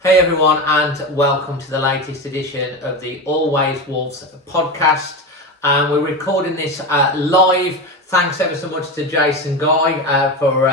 Hey everyone, and welcome to the latest edition of the Always Wolves podcast. We're recording this live. Thanks ever so much to Jason Guy for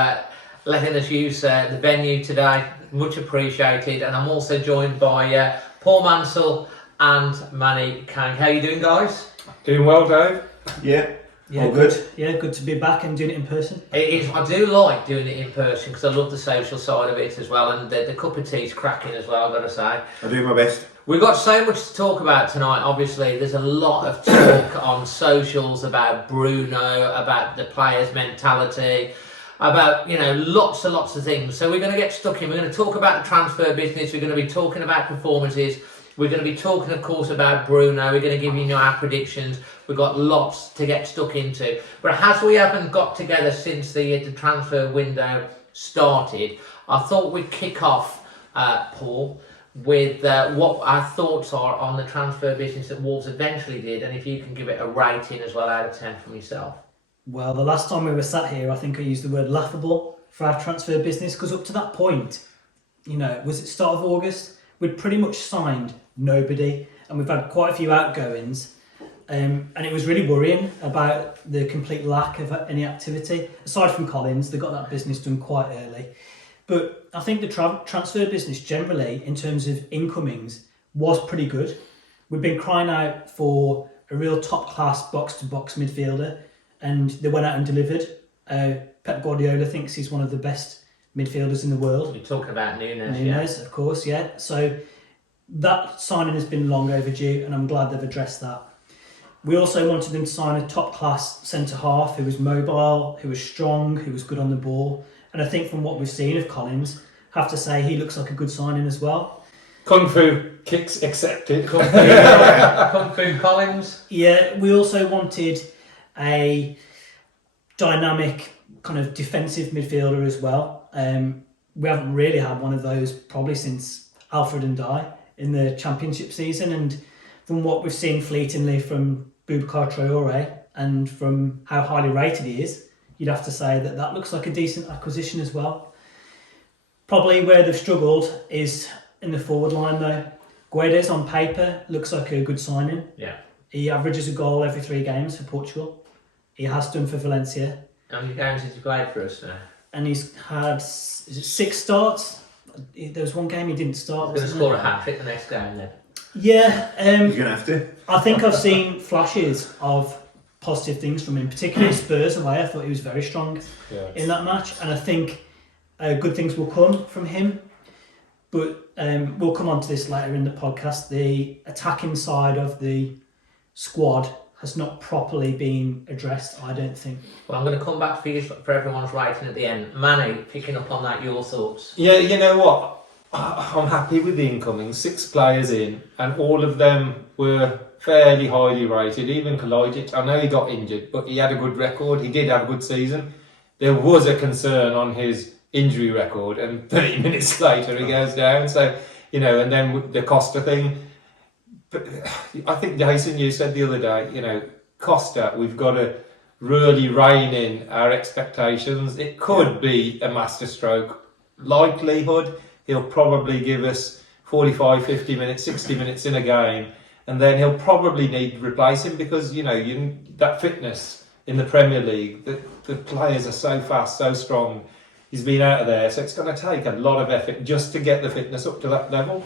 letting us use the venue today. Much appreciated. And I'm also joined by Paul Mansell and Manny Kang. How you doing, guys? Doing well, Dave? Yeah, all good. Yeah, good to be back and doing it in person. It is. I do like doing it in person because I love the social side of it as well, and the cup of tea's cracking as well, I've got to say. I do my best. We've got so much to talk about tonight. Obviously, there's a lot of talk on socials about Bruno, about the players' mentality, about, lots and lots of things. So we're going to get stuck in. We're going to talk about the transfer business. We're going to be talking about performances. We're going to be talking, of course, about Bruno. We're going to give you our predictions. We've got lots to get stuck into. But as we haven't got together since the transfer window started, I thought we'd kick off, Paul, with what our thoughts are on the transfer business that Wolves eventually did, and if you can give it a rating as well out of 10 from yourself. Well, the last time we were sat here, I think I used the word laughable for our transfer business, because up to that point, was it start of August? We'd pretty much signed nobody, and we've had quite a few outgoings. And it was really worrying about the complete lack of any activity. Aside from Collins, they got that business done quite early. But I think the transfer business generally, in terms of incomings, was pretty good. We've been crying out for a real top-class box-to-box midfielder, and they went out and delivered. Pep Guardiola thinks he's one of the best midfielders in the world. You're talking about Nunes, yeah. Of course, yeah. So that signing has been long overdue, and I'm glad they've addressed that. We also wanted them to sign a top-class centre-half who was mobile, who was strong, who was good on the ball. And I think from what we've seen of Collins, I have to say he looks like a good signing as well. Kung Fu kicks accepted. Kung Fu Collins. Yeah, we also wanted a dynamic kind of defensive midfielder as well. We haven't really had one of those probably since Alfred and Di in the championship season. And from what we've seen fleetingly from Boubacar Traore and from how highly rated he is, you'd have to say that looks like a decent acquisition as well. Probably where they've struggled is in the forward line though. Guedes on paper looks like a good signing. Yeah. He averages a goal every 3 games for Portugal. He has done for Valencia. How many games has he played for us now? And he's had 6 starts. There was one game he didn't start. He's going to score a hat-trick the next game then. Yeah. You're going to have to. I think I've seen flashes of positive things from him, particularly Spurs away. I thought he was very strong in that match, and I think good things will come from him. But we'll come on to this later in the podcast. The attacking side of the squad has not properly been addressed, I don't think. Well, I'm going to come back for everyone's rating at the end. Manny, picking up on that, your thoughts? Yeah, you know what? I'm happy with the incoming. 6 players in, and all of them were fairly highly rated. Even Lage, I know he got injured, but he had a good record. He did have a good season. There was a concern on his injury record, and 30 minutes later he goes down. So, and then with the Costa thing. But I think, Jason, you said the other day, Costa, we've got to really rein in our expectations. It could be a masterstroke. Likelihood, he'll probably give us 45, 50 minutes, 60 minutes in a game, and then he'll probably need to replace him because, that fitness in the Premier League, the players are so fast, so strong. He's been out of there, so it's going to take a lot of effort just to get the fitness up to that level.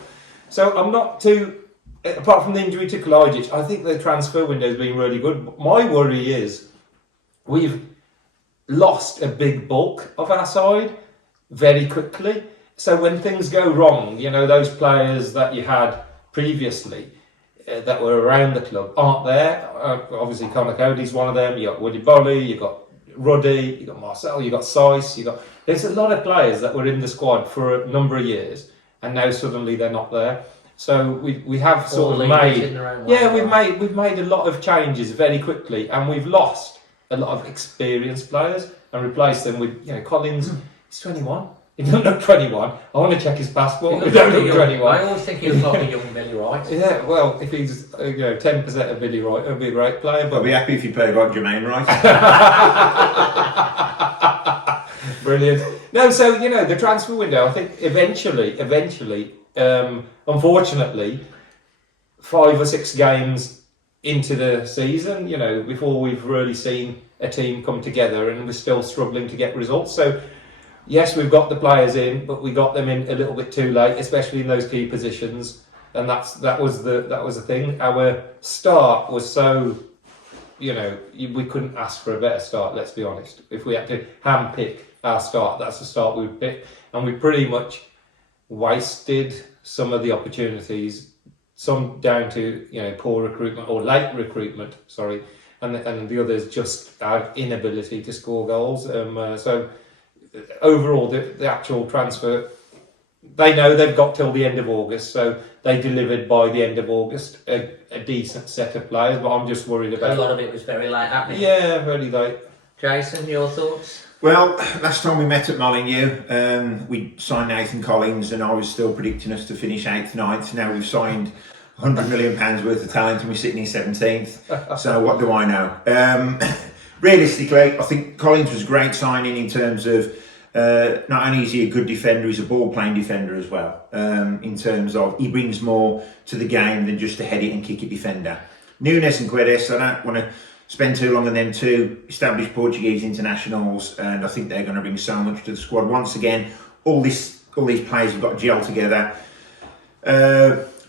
So I'm not too, apart from the injury to Lage, I think the transfer window has been really good. My worry is we've lost a big bulk of our side very quickly. So when things go wrong, those players that you had previously that were around the club aren't there. Obviously, Conor Cody's one of them. You got Woody Bolly, you got Ruddy, you got Marcel, you got Seiss. There's a lot of players that were in the squad for a number of years, and now suddenly they're not there. So we have sort of made we've made a lot of changes very quickly, and we've lost a lot of experienced players and replaced them with Collins. He's 21. He doesn't look 21. I want to check his passport. He don't look 21. I always think he looks like a young Billy Wright. Yeah, well, if he's 10% of Billy Wright, he'll be a great player. But I'll be happy if you played like Jermaine Wright. Brilliant. No, so the transfer window. I think eventually unfortunately, 5 or 6 games into the season, you know, before we've really seen a team come together, and we're still struggling to get results. So yes, we've got the players in, but we got them in a little bit too late, especially in those key positions. And that was the thing. Our start was so, you know, we couldn't ask for a better start. Let's be honest. If we had to handpick our start, that's the start we would pick, and we pretty much wasted some of the opportunities. Some down to, you know, poor recruitment or late recruitment. Sorry, and the others just our inability to score goals. So overall, the actual transfer. They know they've got till the end of August, so they delivered by the end of August a decent set of players. But I'm just worried about a lot of it was very late happening. Yeah, very late. Jason, your thoughts? Well, last time we met at Molineux, we signed Nathan Collins, and I was still predicting us to finish 8th, 9th. Now we've signed £100 million worth of talent, and we're sitting in 17th. So what do I know? Realistically, I think Collins was a great signing in terms of not only is he a good defender, he's a ball-playing defender as well. In terms of he brings more to the game than just a head it and kick it defender. Nunes and Guedes, I don't want to spend too long on them, two established Portuguese internationals, and I think they're going to bring so much to the squad. Once again, all these players have got to gel together.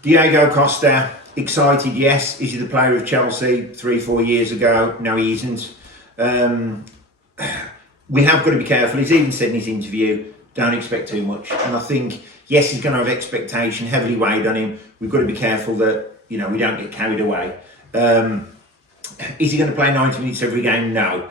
Diego Costa, excited, yes. Is he the player of Chelsea 3-4 years ago? No, he isn't. We have got to be careful. He's even said in his interview, don't expect too much. And I think, yes, he's going to have expectation heavily weighed on him. We've got to be careful that, you know, we don't get carried away. Is he going to play 90 minutes every game? No.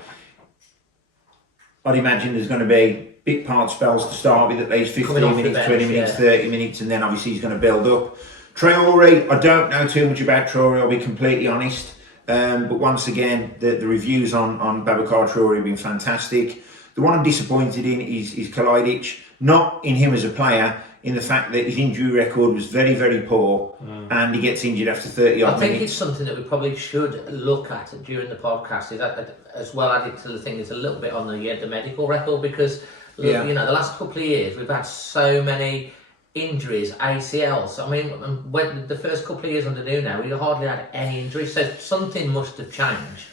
I'd imagine there's going to be bit part spells to start with, at least 15 minutes, bench, 20 minutes, 30 minutes, and then obviously he's going to build up. Traore, I don't know too much about Traore, I'll be completely honest. But once again, the reviews on Babacar Traore have been fantastic. The one I'm disappointed in is Kalajdzic. Not in him as a player, in the fact that his injury record was very, very poor, and he gets injured after 30 odd minutes. I think it's something that we probably should look at during the podcast, is that, as well added to the thing, is a little bit on the medical record, because you know, the last couple of years we've had so many injuries, ACLs. I mean, when the first couple of years under Nuno, we hardly had any injuries, so something must have changed.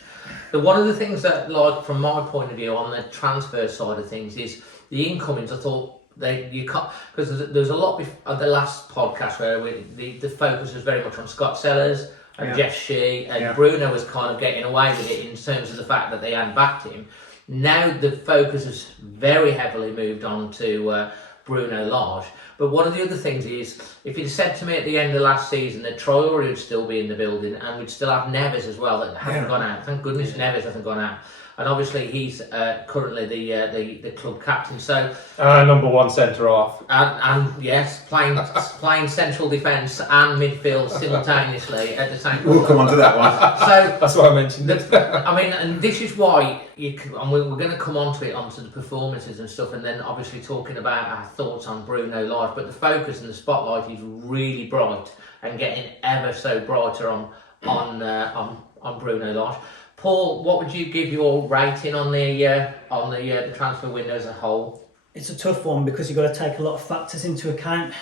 But one of the things that, like, from my point of view on the transfer side of things, is the incomings. I thought you can't, because there's a lot of the last podcast where the focus was very much on Scott Sellers and Jeff Shee, and Bruno was kind of getting away with it in terms of the fact that they hadn't backed him. Now the focus has very heavily moved on to Bruno Lage. But one of the other things is, if you'd said to me at the end of last season that Traore would still be in the building, and we'd still have Neves as well, that hasn't gone out. Thank goodness Neves hasn't gone out. And obviously he's currently the club captain. So number one centre half. And yes, playing central defence and midfield simultaneously at the same time. We'll come on to that one. So that's why I mentioned it. I mean, and this is why and we're going to come onto the performances and stuff, and then obviously talking about our thoughts on Bruno Lage. But the focus and the spotlight is really bright and getting ever so brighter on Bruno Lage. Paul, what would you give your rating on the transfer window as a whole? It's a tough one, because you've got to take a lot of factors into account.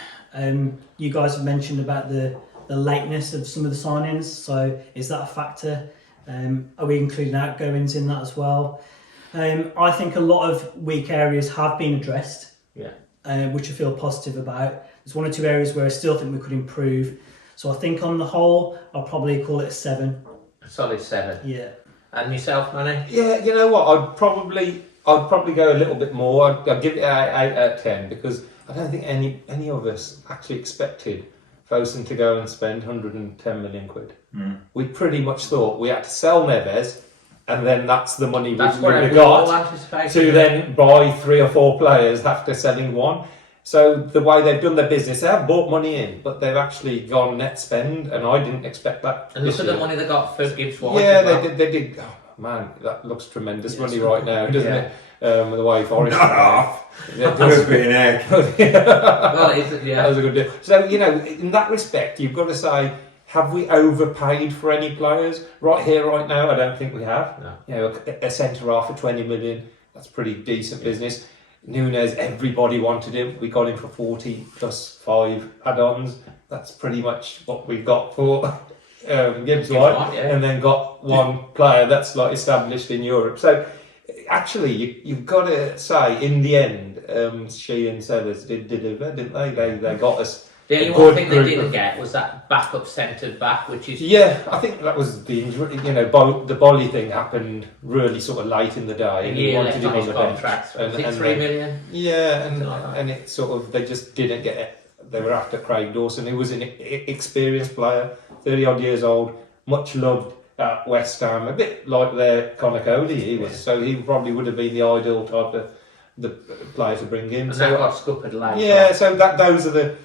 You guys have mentioned about the lateness of some of the signings, so is that a factor? Are we including outgoings in that as well? I think a lot of weak areas have been addressed, which I feel positive about. There's one or two areas where I still think we could improve. So I think on the whole, I'll probably call it a 7. A solid 7. Yeah. And yourself, Manny? Yeah, you know what? I'd probably go a little bit more. I'd give it an 8 out of 10, because I don't think any of us actually expected Fosun to go and spend 110 million quid. We pretty much thought we had to sell Neves, and then that's the money we got to then buy 3 or 4 players after selling one. So the way they've done their business, they have bought money in, but they've actually gone net spend, and I didn't expect that. And look at the money they got for Gibbs White. Yeah, they did. Oh man, that looks tremendous money right now, doesn't it? The way Forest. Not half. That's been an egg. Well, that was a good deal. So, you know, in that respect, you've got to say, have we overpaid for any players? Right here, right now, I don't think we have. No. You know, a centre half for 20 million, that's pretty decent business. Nunes, everybody wanted him. We got him for 40 plus 5 add-ons. That's pretty much what we got for Gibbs White, and then got one player that's like established in Europe. So actually, you've got to say, in the end, she and Sellers did deliver, didn't they? They got us. The only one thing they didn't get was that backup centre back, which is... Yeah, I think that was the injury. You know, the Bolly thing happened really sort of late in the day. And he wanted him on the contract. Was it 3 million? Yeah, and it sort of, they just didn't get it. They were after Craig Dawson, who was an experienced player, 30 odd years old, much loved at West Ham, a bit like their Conor Cody he was. So he probably would have been the ideal type of the player to bring in. And so that got scuppered late. Yeah, so those are the...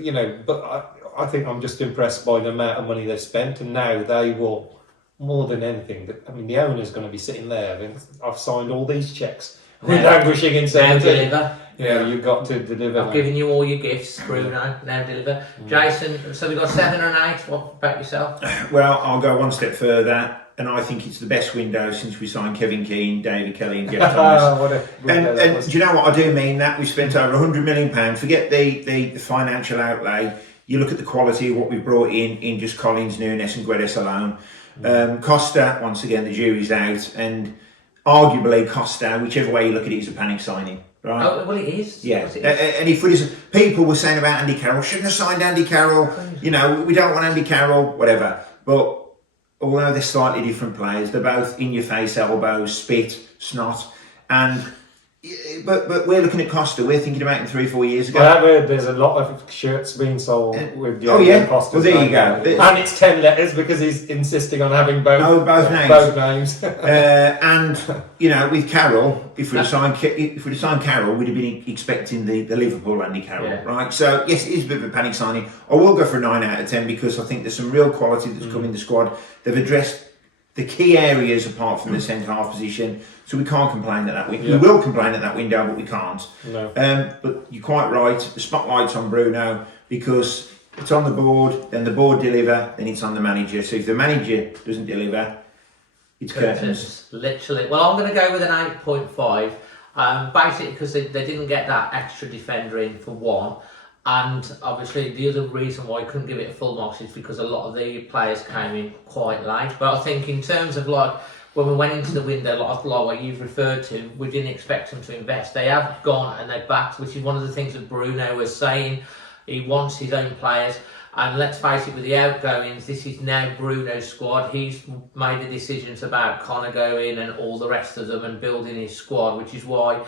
You know, but I think I'm just impressed by the amount of money they've spent, and now they will, more than anything, I mean, the owner's going to be sitting there. I mean, I've signed all these checks with languishing in 17. You know, you've got to deliver. I've given you all your gifts, Bruno. Now deliver. Jason, so we've got 7 and 8. What about yourself? Well, I'll go one step further, and I think it's the best window since we signed Kevin Keane, David Kelly, and Jeff Thomas. And do you know what? I do mean that. We spent over £100 million. Forget the financial outlay. You look at the quality of what we brought in just Collins, Nunes, and Guedes alone. Costa, once again, the jury's out, and arguably Costa, whichever way you look at it, is a panic signing. Right. Oh, well, it is. Yeah. And if we just, people were saying about Andy Carroll, shouldn't have signed Andy Carroll. You know, we don't want Andy Carroll, whatever. But although they're slightly different players, they're both in your face, elbows, spit, snot, and but we're looking at Costa. We're thinking about him 3-4 years ago. Well, I've heard there's a lot of shirts being sold with Costa. Well, there you go. And it's 10 letters because he's insisting on having both names. Both names. And you know, with Carroll, if we'd have signed Carroll, we'd have been expecting the Liverpool Andy Carroll, right? So yes, it is a bit of a panic signing. I will go for a 9 out of 10 because I think there's some real quality that's come in the squad. They've addressed the key areas apart from the centre half position, so we can't complain at that window. We will complain at that window, but we can't. No. But you're quite right. The spotlight's on Bruno because it's on the board, then the board deliver, then it's on the manager. So if the manager doesn't deliver, it's curtains. Literally. Well, I'm going to go with an 8.5. Basically, because they didn't get that extra defender in for one. And obviously the other reason why I couldn't give it a full marks is because a lot of the players came in quite late. But I think in terms of like when we went into the window, like what you've referred to, we didn't expect them to invest. They have gone and they've backed, which is one of the things that Bruno was saying. He wants his own players. And let's face it, with the outgoings, this is now Bruno's squad. He's made the decisions about Conor going and all the rest of them and building his squad, which is why,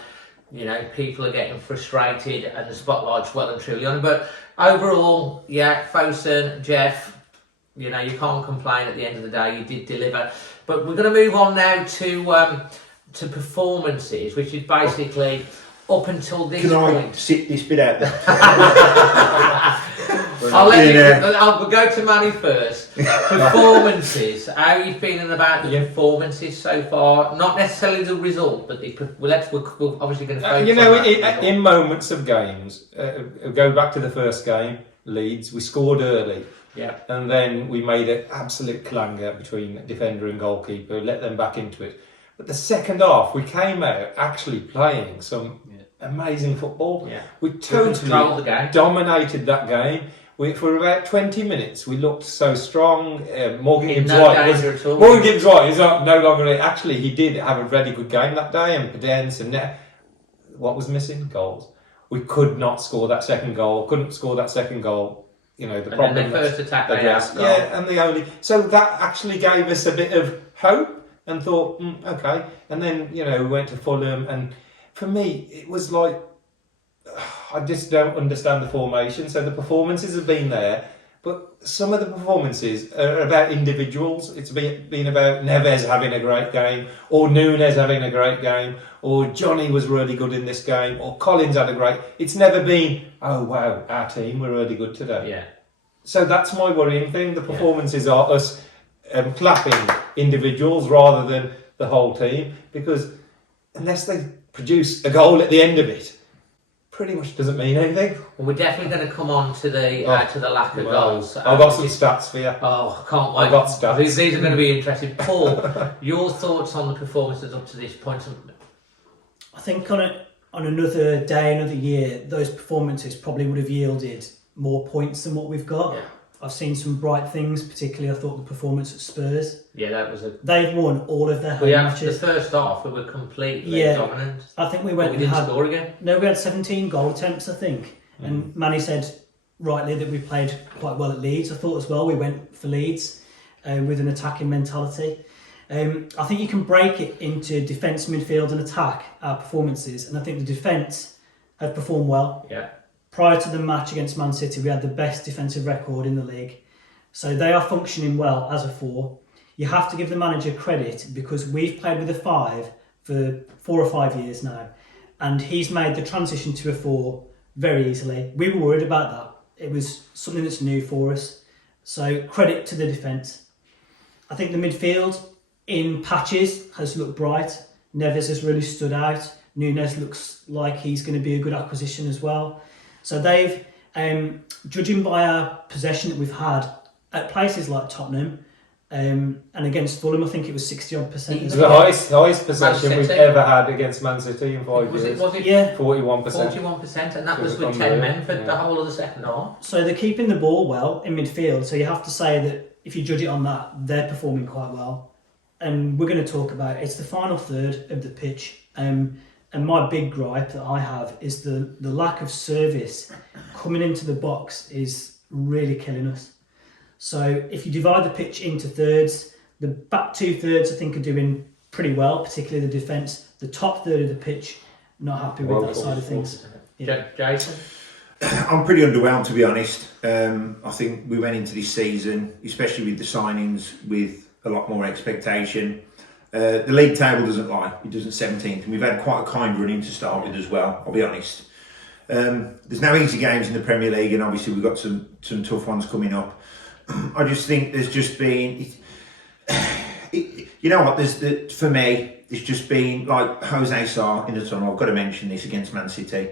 you know, people are getting frustrated and the spotlight's well and truly on. But overall, yeah, Fosun, Jeff, you know, you can't complain at the end of the day. You did deliver. But we're going to move on now to performances, which is basically up until this point. Can I sit this bit out there? I'll go to Manny first. Performances. How are you feeling about the performances so far? Not necessarily the result, but we're obviously going to focus you know, on that. in moments of games, go back to the first game, Leeds, we scored early. Yeah. And then we made an absolute clanger between defender and goalkeeper, let them back into it. But the second half, we came out actually playing some amazing football. Yeah. We totally dominated that game. For about 20 minutes, we looked so strong. Morgan Gibbs White is no longer. Actually, he did have a very good game that day, and Pedence and what was missing? Goals. We could not score that second goal. Couldn't score that second goal. You know, the problem. And then the first attack they had. Yeah, and so that actually gave us a bit of hope and thought, okay. And then we went to Fulham, and for me, it was like, I just don't understand the formation. So the performances have been there, but some of the performances are about individuals. It's been about Neves having a great game, or Nunes having a great game, or Johnny was really good in this game, or Collins had a great. It's never been, oh wow, our team were really good today. Yeah. So that's my worrying thing. The performances are us clapping individuals rather than the whole team, because unless they produce a goal at the end of it, pretty much doesn't mean anything. Well, we're definitely going to come on to the lack of goals. I've got some stats for you. Oh, I can't wait. I've got stats. These are going to be interesting. Paul, your thoughts on the performances up to this point? I think on on another day, another year, those performances probably would have yielded more points than what we've got. Yeah. I've seen some bright things, particularly I thought the performance at Spurs. Yeah, that was a. They've won all of their home The matches. first half, we were completely dominant. I think we But went we and didn't had, score again. no, we had 17 goal attempts, I think. And Manny said rightly that we played quite well at Leeds. I thought as well we went for Leeds with an attacking mentality. I think you can break it into defence, midfield and attack, our performances. And I think the defence have performed well. Yeah. Prior to the match against Man City, we had the best defensive record in the league. So they are functioning well as a 4. You have to give the manager credit because we've played with a 5 for 4 or 5 years now. And he's made the transition to a 4 very easily. We were worried about that. It was something that's new for us. So credit to the defence. I think the midfield in patches has looked bright. Neves has really stood out. Nunes looks like he's going to be a good acquisition as well. So they've, judging by our possession that we've had at places like Tottenham and against Fulham, I think it was 60-odd%. It's the highest possession Man we've City. ever had against Man City in 5 Was years. it Yeah. 41%. 41%, and that So was it's with 10 unreal, men for yeah. the whole of the second half. So they're keeping the ball well in midfield. So you have to say that if you judge it on that, they're performing quite well. And we're going to talk about it's the final third of the pitch. And my big gripe that I have is the lack of service coming into the box is really killing us. So if you divide the pitch into thirds, the back 2 thirds I think are doing pretty well, particularly the defence. The top third of the pitch, not happy with that side of things. Yeah. Jason? I'm pretty underwhelmed, to be honest. I think we went into this season, especially with the signings, with a lot more expectation. The league table doesn't lie. It doesn't 17th, and we've had quite a kind run in to start with as well, I'll be honest. There's no easy games in the Premier League, and obviously we've got some tough ones coming up. I just think there's just been... you know what, for me, there's just been, like Jose Sarr in the tunnel, I've got to mention this against Man City,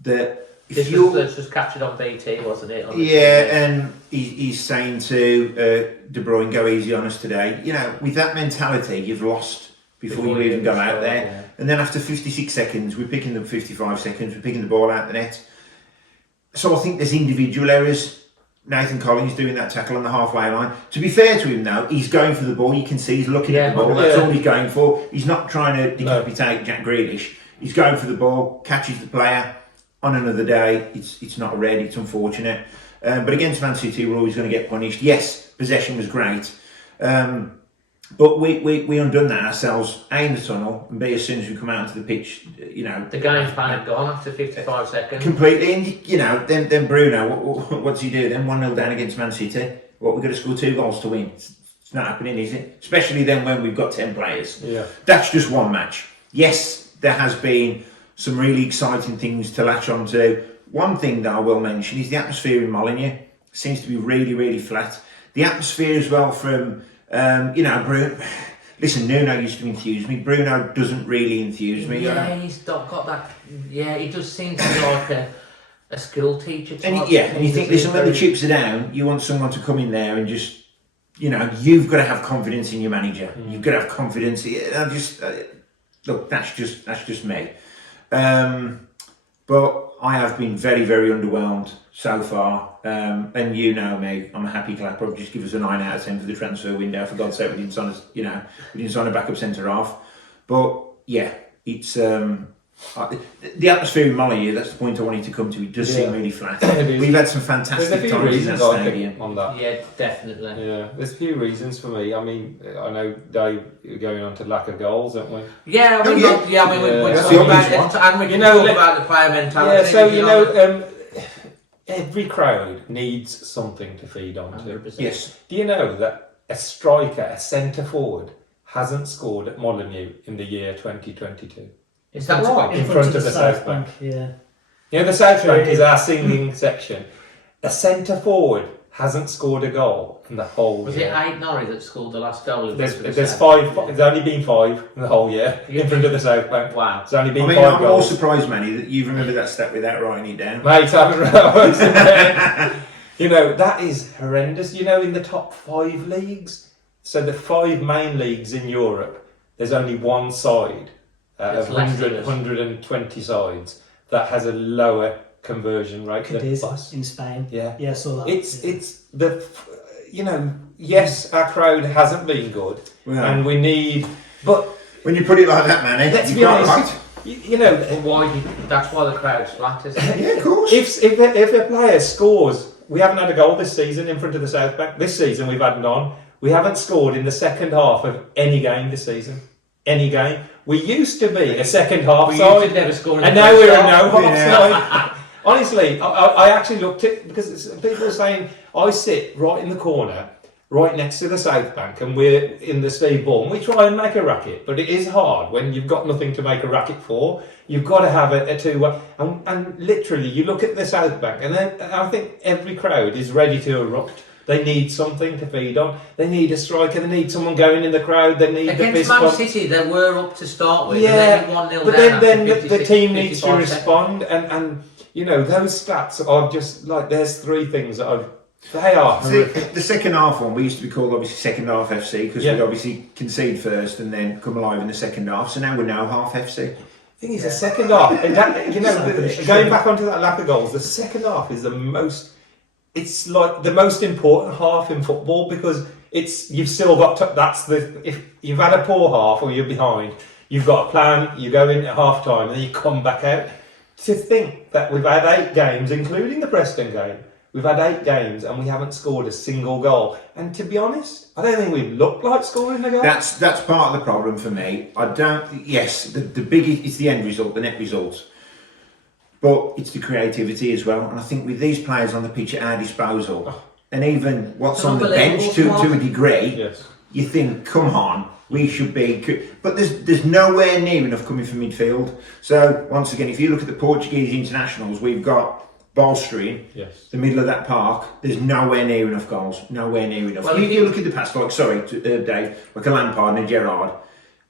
that This was just captured on BT, wasn't it? and he's saying to De Bruyne, go easy on us today. You know, with that mentality, you've lost before you even go out there. Yeah. And then after 56 seconds, we're picking the 55 seconds, we're picking the ball out the net. So I think there's individual errors. Nathan Collins doing that tackle on the halfway line. To be fair to him, though, he's going for the ball. You can see he's looking at the ball. That's all he's going for. He's not trying to decapitate Jack Grealish. He's going for the ball, catches the player. On another day, it's not a red, it's unfortunate. But against Man City, we're always going to get punished. Yes, possession was great. But we undone that ourselves, A, in the tunnel, and B, as soon as we come out onto the pitch, you know... The game plan had gone after 55 seconds. Completely, and, you know, then Bruno, what does he do then? 1-0 down against Man City. What, we're going to score 2 goals to win? It's not happening, is it? Especially then when we've got 10 players. Yeah. That's just one match. Yes, there has been some really exciting things to latch onto. One thing that I will mention is the atmosphere in Molineux seems to be really, really flat. The atmosphere as well from, Bruno. Listen, Nuno used to enthuse me. Bruno doesn't really enthuse me. Yeah, he's not got that. Yeah, he does seem to be like a school teacher. And you think, listen, when the chips are down, you want someone to come in there and just, you've got to have confidence in your manager. You've got to have confidence. Look, that's just me. But I have been very, very underwhelmed so far. And you know me, I'm a happy clapper. Just give us a 9 out of 10 for the transfer window. For God's sake, we didn't sign a backup centre half. But yeah, it's the atmosphere in Molineux. That's the point I wanted to come to. It does seem really flat. We've had some fantastic times in that stadium. On that. Yeah, definitely. Yeah, there's a few reasons for me. I mean, I know Dave, you're going on to lack of goals, aren't we? Yeah, we that's talk the about obvious it, and we can talk about the player mentality. Yeah, so every crowd needs something to feed on to. 100%. Yes. Do you know that a striker, a centre forward, hasn't scored at Molineux in the year 2022? Is that right? In front of the South Bank. Yeah. You know, the South Bank is our singing section. A centre forward hasn't scored a goal in the whole Was year. it 8 Norrie that scored the last goal? There's 5. There's only been 5 in the whole year in front of the South Bank. Wow. There's only been 5 I'm more goals. surprised, Manny, that you've remembered that stat without writing it down. Mate, I haven't that is horrendous. In the top 5 leagues, so the 5 main leagues in Europe, there's only one side out It's of less 100, than us. 120 sides that has a lower conversion rate than Cadiz us. in Spain. Yeah. Yeah, I saw that. It's the, yes, our crowd hasn't been good, Yeah. and we need, but When you put it like that, Manny, let's you're be quite honest, right. That's why the crowd's flat, isn't it? Yeah, of course. if a player scores, we haven't had a goal this season in front of the South Bank. This season we've had none. We haven't scored in the second half of any game this season. Any game. We used to be a second half We side, used to never score in and the now first we're a half. no half Yeah. side. Honestly, I actually looked at, because people are saying I sit right in the corner, right next to the South Bank, and we're in the Steve Ball, and we try and make a racket, but it is hard when you've got nothing to make a racket for. You've got to have a two-way, and literally you look at the South Bank, and then I think every crowd is ready to erupt. They need something to feed on. They need a striker. They need someone going in the crowd. They need the Against fist Man bump. City, they were up to start with. Yeah, and then 1-0 but down then after the 56, team needs to 55 seconds. respond, and those stats are just like, there's three things that they are See, horrific. the second half one, we used to be called obviously second half FC because Yeah. we'd obviously concede first and then come alive in the second half. So now we're no half FC. The thing is, the second half, and that, Selfish. going back onto that lack of goals, the second half is the most. It's like the most important half in football because you've still got if you've had a poor half or you're behind, you've got a plan. You go in at half time and then you come back out. To think that we've had 8 games, including the Preston game, we've had 8 games and we haven't scored a single goal. And to be honest, I don't think we've looked like scoring a goal. That's part of the problem for me. I don't. Yes, the big is the end result, the net result, but it's the creativity as well. And I think with these players on the pitch at our disposal, and even what's It's on the bench to unbelievable, a degree, Yes. you think, come on, we should be. But there's nowhere near enough coming from midfield. So once again, if you look at the Portuguese internationals, we've got bolstering Yes. the middle of that park. There's nowhere near enough goals. Nowhere near enough. Well, If you look at the past, Dave, like a Lampard and a Gerrard,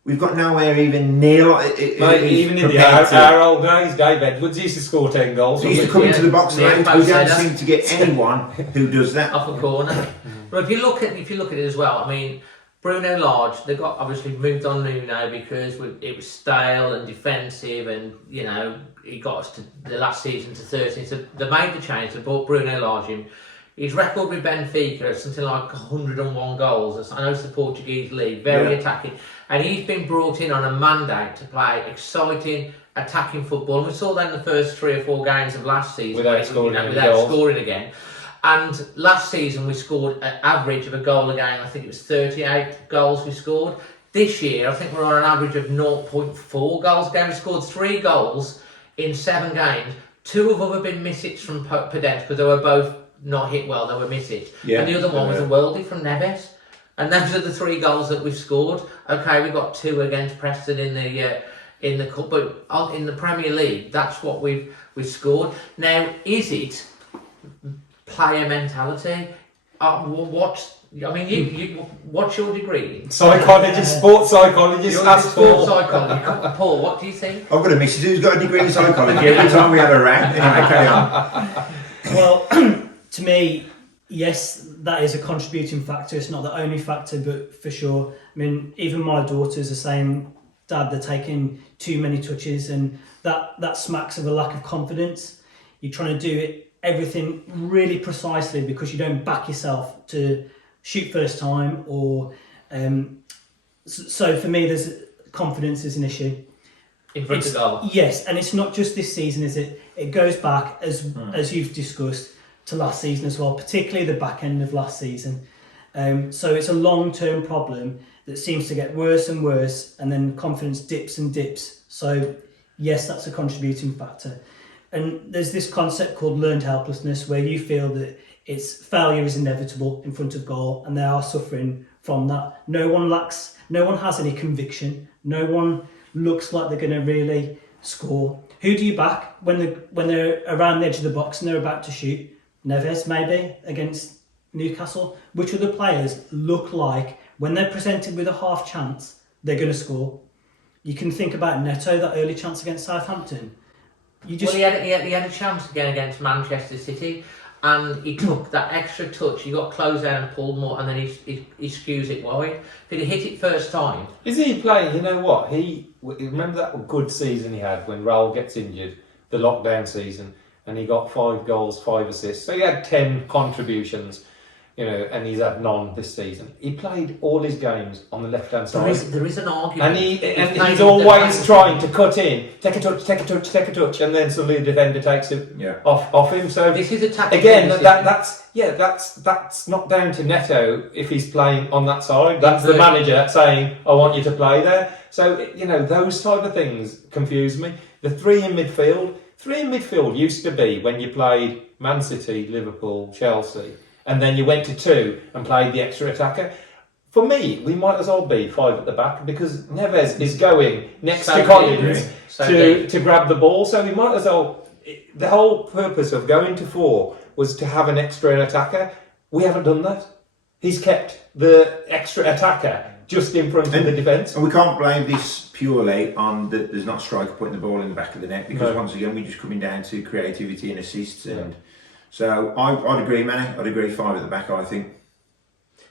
we've got nowhere even near. Mate, even in our old days, Dave Edwards used to score 10 goals. He used to come into the box Yeah, late. yeah, We don't yeah. seem to get anyone who does that. Off a corner. But if you look at it as well, I mean, Bruno Lage, they got obviously moved on Nuno because it was stale and defensive, and he got us to the last season to 13. So they made the change. They brought Bruno Lage in. His record with Benfica is something like 101 goals. I know it's the Portuguese league, very attacking, and he's been brought in on a mandate to play exciting attacking football. And we saw that in the first 3 or 4 games of last season, Without scoring any without goals. scoring again. And last season we scored an average of a goal a game. I think it was 38 goals we scored. This year I think we're on an average of 0.4 goals a game. We scored 3 goals in 7 games. 2 of them have been misses from Podence because they were both not hit well, they were misses. Yeah. And the other one was a worldie from Neves. And those are the 3 goals that we've scored. Okay, we got 2 against Preston in the cup, but in the Premier League, that's what we've scored. Now, is it player mentality? What's your degree? Psychologist, sports psychologist. You're a That's sports Paul. psychologist. Paul, what do you think? I've got a missus who's got a degree in psychology. Every time we have a rant, anyway, carry on. Well, to me, yes, that is a contributing factor. It's not the only factor, but for sure. I mean, even my daughters are saying, Dad, they're taking too many touches, and that smacks of a lack of confidence. You're trying to do everything really precisely because you don't back yourself to shoot first time, or so for me, confidence is an issue. In front of goal. Yes, and it's not just this season, is it? It goes back, as you've discussed, to last season as well, particularly the back end of last season. So it's a long-term problem that seems to get worse and worse, and then confidence dips and dips. So yes, that's a contributing factor. And there's this concept called learned helplessness, where you feel that failure is inevitable in front of goal, and they are suffering from that. No one has any conviction. No one looks like they're going to really score. Who do you back when they're around the edge of the box and they're about to shoot? Neves, maybe, against Newcastle. Which other players look like when they're presented with a half chance, they're going to score? You can think about Neto, that early chance against Southampton. Well, he had a chance again against Manchester City. and he took that extra touch. He got closed down and pulled more, and then he skews it wide. If he'd hit it first time, is he playing? You know what? Remember that good season he had when Raul gets injured, the lockdown season, and he got 5 goals, 5 assists. So he had 10 contributions. You know, and he's had none this season. He played all his games on the left-hand side. there is an argument. And he's always trying to cut in, take a touch, and then suddenly the defender takes it off him. So this is a tactical again, decision. that's not down to Neto if he's playing on that side. That's the manager saying, "I want you to play there." So you know, those type of things confuse me. The 3 in midfield used to be when you played Man City, Liverpool, Chelsea. And then you went to 2 and played the extra attacker. For me, we might as well be 5 at the back because Neves is going next to Collins to grab the ball. So we might as well. The whole purpose of going to 4 was to have an extra attacker. We haven't done that. He's kept the extra attacker just in front of the defence. And we can't blame this purely on that there's not a striker putting the ball in the back of the net because once again we're just coming down to creativity and assists and. So I'd agree, Manny. I'd agree 5 at the back. I think.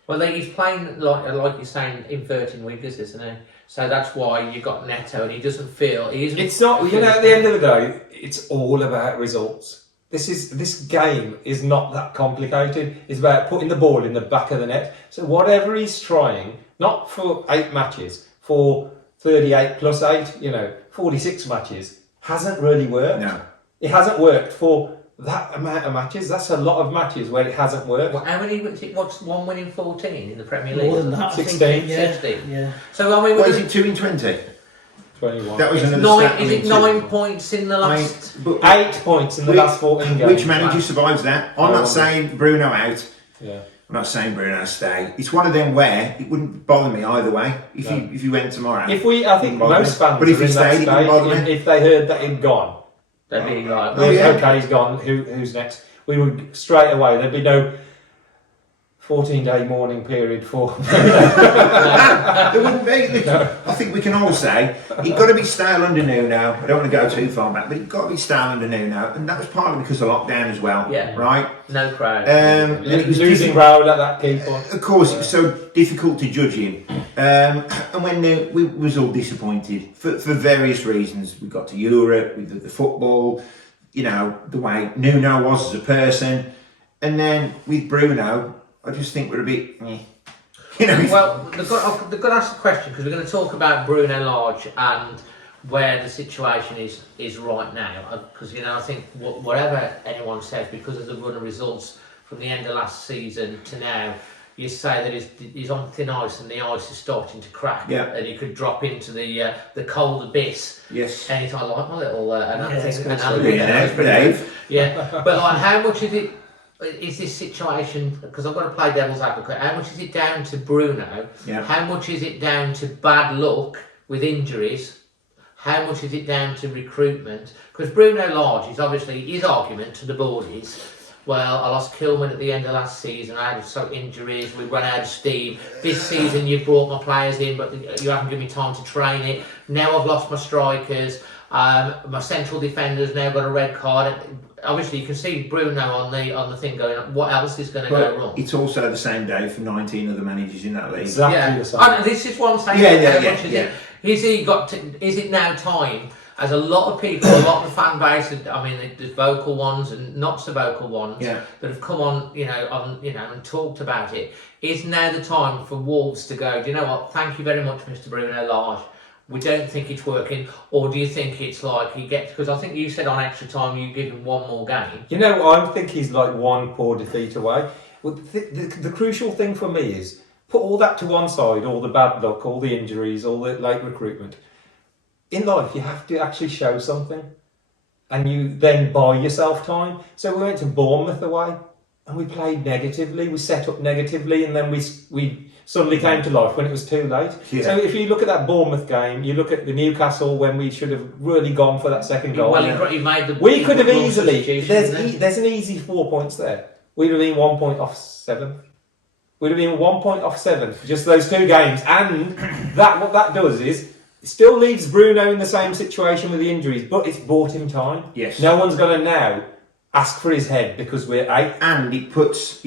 Well, he's playing like you're saying, inverting wingers, isn't he? So that's why you got Neto, and he doesn't feel It's not. You know, at the end of the day, it's all about results. This game is not that complicated. It's about putting the ball in the back of the net. So whatever he's trying, not for 8 matches, for 38 plus 8, 46 matches, hasn't really worked. No, it hasn't worked for. That amount of matches, that's a lot of matches where it hasn't worked. Well, how many was it? What's 1 win in 14 in the Premier League? More than that, 16. 16. Yeah. So I mean, what is it? 2 in 20. 21. That was another 9. stat. Is it 9 points in the last? 8 points in the last 14 games. Which manager survives that? I'm not saying Bruno out. Yeah. I'm not saying Bruno stay. It's one of them where it wouldn't bother me either way. If you went tomorrow, I think most fans, but if he in that stayed, it wouldn't bother state, me. if they heard that he'd gone. They'd be like, okay, he's gone. Who's next? We would straight away. There'd be no 14-day mourning period for. There wouldn't be. I think we can all say he'd got to be stale under Nuno. I don't want to go too far back, but he'd got to be stale under Nuno, and that was partly because of lockdown as well. Yeah. Right. No crowd. And it was losing Raul at that key point. Of course, it was so difficult to judge him. And when we was all disappointed for various reasons. We got to Europe with the football, the way Nuno was as a person, and then with Bruno, I just think we're a bit. Well, they've got to ask the question because we're going to talk about Bruno Lage and where the situation is right now. Because I think whatever anyone says, because of the run of results from the end of last season to now, you say that he's on thin ice and the ice is starting to crack, and he could drop into the cold abyss. Yes. Anytime, like my little Dave. Yeah, but like, how much is this situation? Because I've got to play devil's advocate. How much is it down to Bruno? Yeah. How much is it down to bad luck with injuries? How much is it down to recruitment? Because Bruno Lage is obviously his argument to the board is, well, I lost Kilman at the end of last season. I had some injuries. We ran out of steam. This season, you've brought my players in, but you haven't given me time to train it. Now I've lost my strikers. My central defender's now got a red card. Obviously, you can see Bruno on the thing going. What else is going to go wrong? It's also the same day for 19 other managers in that league. Exactly the same. This is what I'm saying. Yeah. Is it now time? As a lot of people, a lot of the fan base, there's vocal ones and not so vocal ones that have come on, and talked about it. Is now the time for Wolves to go, do you know what? Thank you very much, Mr. Bruno Lage. We don't think it's working, or do you think it's like he gets? Because I think you said on extra time you give him 1 more game. I think he's like 1 poor defeat away. Well, the crucial thing for me is put all that to one side, all the bad luck, all the injuries, all the late recruitment. In life, you have to actually show something, and you then buy yourself time. So we went to Bournemouth away, and we played negatively. We set up negatively, and then we suddenly came to life when it was too late. Yeah. So if you look at that Bournemouth game, you look at the Newcastle when we should have really gone for that second goal. Well, he made the. We could have easily. There's an easy 4 points there. We'd have been 1 point off 7. We'd have been 1 point off 7 for just those 2 games, and what that does is. It still leaves Bruno in the same situation with the injuries, but it's bought him time. Yes. No one's going to now ask for his head because we're 8th. And it puts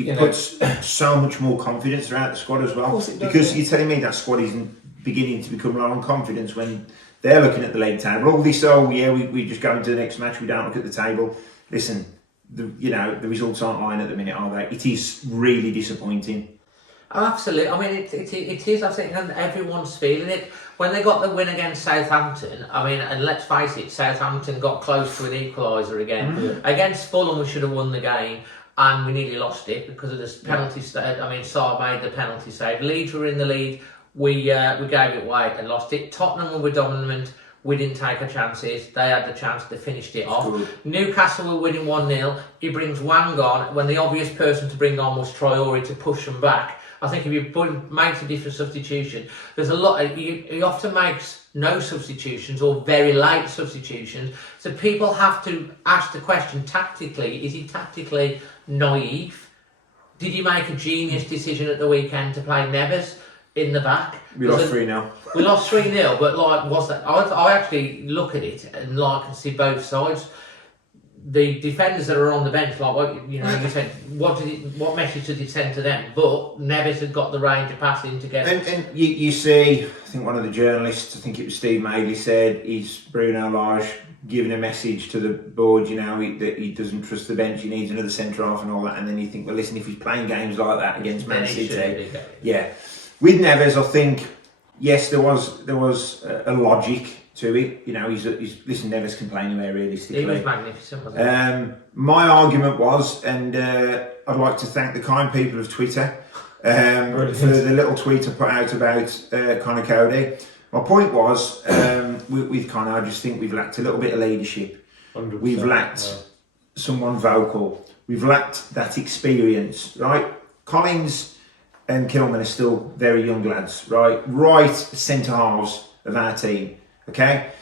so much more confidence throughout the squad as well. Of course it does, because yeah. you're telling me that squad isn't beginning to become low on confidence when they're looking at the league table. All this, we just go into the next match, we don't look at the table. Listen, the results aren't lying at the minute, are they? It is really disappointing. Oh, absolutely. I mean, it is, I think, and everyone's feeling it. When they got the win against Southampton, I mean, and let's face it, Southampton got close to an equaliser again. Mm-hmm. Against Fulham, we should have won the game, and we nearly lost it because of this penalty save. I mean, Sarr made the penalty save. Leeds were in the lead, we gave it away and lost it. Tottenham were dominant. We didn't take our chances. They had the chance. They finished it off. Good. Newcastle were winning 1-0. He brings Wang on when the obvious person to bring on was Traore to push them back. I think if you make a different substitution, there's a lot. He often makes no substitutions or very late substitutions. So people have to ask the question tactically: is he tactically naive? Did he make a genius decision at the weekend to play Neves in the back? We lost 3-0. We lost 3-0, but was that? I actually look at it and can see both sides. The defenders that are on the bench, you said, what message did it send to them? But Neves had got the range of passing to get. And you see, I think one of the journalists, I think it was Steve Madeley, said, is Bruno Lage giving a message to the board, that he doesn't trust the bench, he needs another centre half and all that. And then you think, well, listen, if he's playing games like that against Man City, with Neves, I think, yes, there was a logic to it. Listen, Neves can play anywhere realistically. He was magnificent, wasn't he? My argument was, and I'd like to thank the kind people of Twitter for the little tweet I put out about Conor Cody. My point was, with Conor, I just think we've lacked a little bit of leadership. 100%, we've lacked someone vocal. We've lacked that experience, right? Collins and Kilman are still very young lads, right? Right centre halves of our team. Okay,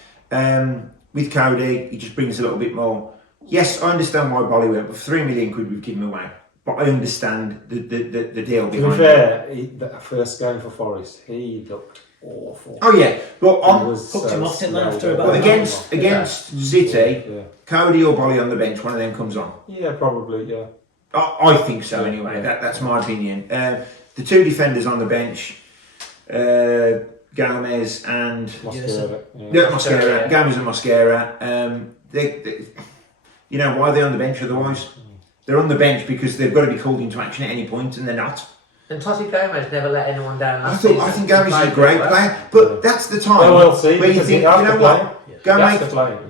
with Cody, he just brings a little bit more. Yes, I understand why Bolly went, but 3 million quid we've given away. But I understand the deal behind it. To be fair, that first game for Forest, he looked awful. Oh yeah, but hooked him off, didn't they, after about against City, Cody or Bolly on the bench, one of them comes on. Yeah, probably. Yeah, I think so anyway. That's my opinion. The two defenders on the bench. Gomez and Mosquera. Mosquera. Gomez and Mosquera. Why are they on the bench otherwise? They're on the bench because they've got to be called into action at any point, and they're not. And Totti Gomez never let anyone down. I think Gomez is a great player, but that's the time where you think,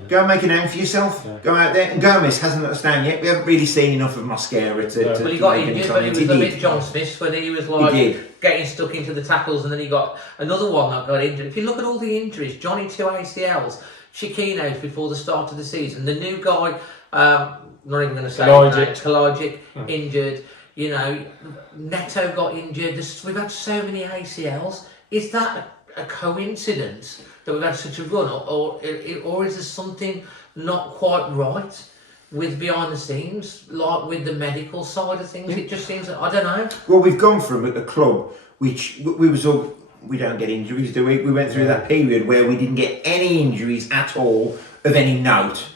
go make a name for yourself. Yeah. Go out there, and Gomez hasn't let us down yet. We haven't really seen enough of Mosquera to he got injured when he was a bit John Smith when he was getting stuck into the tackles, and then he got another one that got injured. If you look at all the injuries, Johnny 2 ACLs, Chiquinos before the start of the season, the new guy, not even going to say Kalajic, injured. Neto got injured. We've had so many ACLs. Is that a coincidence that we've had such a run, or is there something not quite right with behind the scenes, like with the medical side of things? It just seems, I don't know. Well, we've gone from a club which we don't get injuries, do we? We went through that period where we didn't get any injuries at all of any note.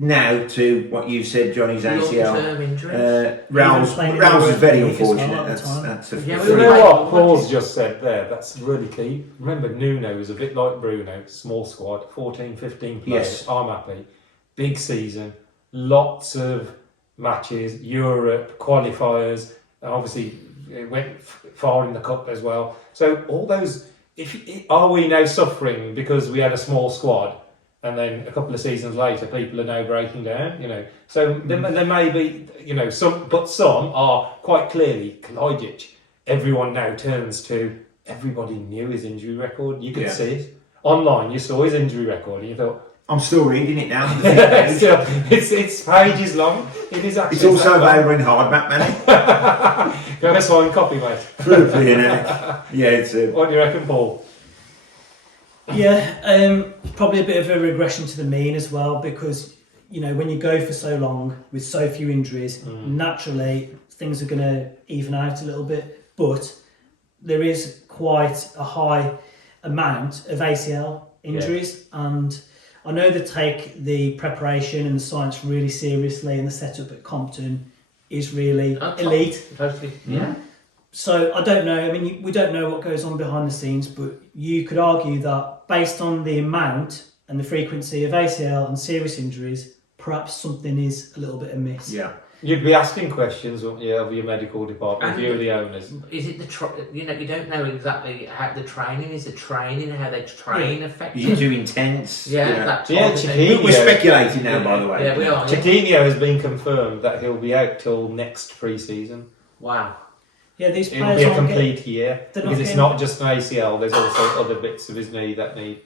Now to what you said, Johnny's ACL. Long-term injuries. Rouse is very unfortunate. That's you know what Paul's just said there? That's really key. Remember, Nuno is a bit like Bruno, small squad, 14, 15 players. Yes. I'm happy. Big season, lots of matches, Europe, qualifiers, and obviously it went far in the cup as well. So all those, are we now suffering because we had a small squad? And then a couple of seasons later, people are now breaking down, So there may be, some are quite clearly Kalajic. Everyone now turns to, everybody knew his injury record. You could see it. Online, you saw his injury record and you thought... I'm still reading it now. It's pages long. It is actually... It's also available in hardback, Manny. Go and sign copy, mate. It's... What do you reckon, Paul? Yeah, probably a bit of a regression to the mean as well, because when you go for so long with so few injuries, naturally things are going to even out a little bit. But there is quite a high amount of ACL injuries, and I know they take the preparation and the science really seriously, and the setup at Compton is really elite. Totally, yeah. So I don't know. I mean, we don't know what goes on behind the scenes, but you could argue that based on the amount and the frequency of ACL and serious injuries, perhaps something is a little bit amiss. Yeah. You'd be asking questions, wouldn't you, of your medical department, if you were the owners. Is it you don't know exactly how the training is, how they train effectively. You do intense. That type Yeah, of thing. We're speculating now, by the way. Yeah, we are. Chiquinho has been confirmed that he'll be out till next pre-season. Wow. Yeah, these It'll players be a aren't complete year, because it's not just an ACL, there's also other bits of his knee that need,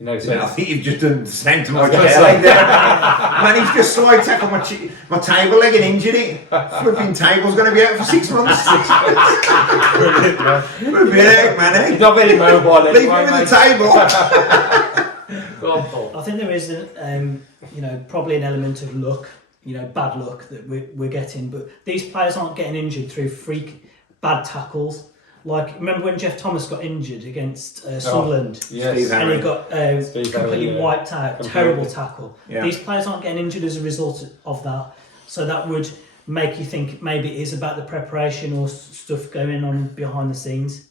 so I think you've just done the same to my I was gonna chair say. leg there. Man, he's just slide tackled my table leg and injured it. Flipping table's going to be out for 6 months. Brilliant, man. Flipping heck, man. He's not very mobile Leave anyway, him with mate. the table. Go on, Paul. I think there is, probably an element of luck, bad luck that we're getting. But these players aren't getting injured through freak bad tackles. Like, remember when Jeff Thomas got injured against Sunderland? Yes. And he got completely Harry, wiped out. Completely. Terrible tackle. Yeah. These players aren't getting injured as a result of that. So that would make you think maybe it is about the preparation or stuff going on behind the scenes.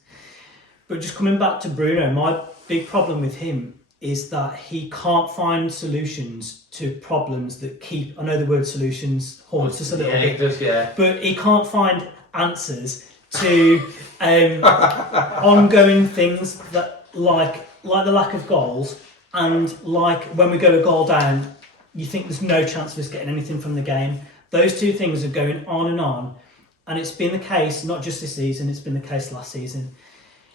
But just coming back to Bruno, my big problem with him is that he can't find solutions to problems that keep... I know the word solutions haunts us a little bit. It does, yeah. But he can't find answers to ongoing things that like the lack of goals, and like when we go a goal down, you think there's no chance of us getting anything from the game. Those two things are going on, and it's been the case not just this season, it's been the case last season.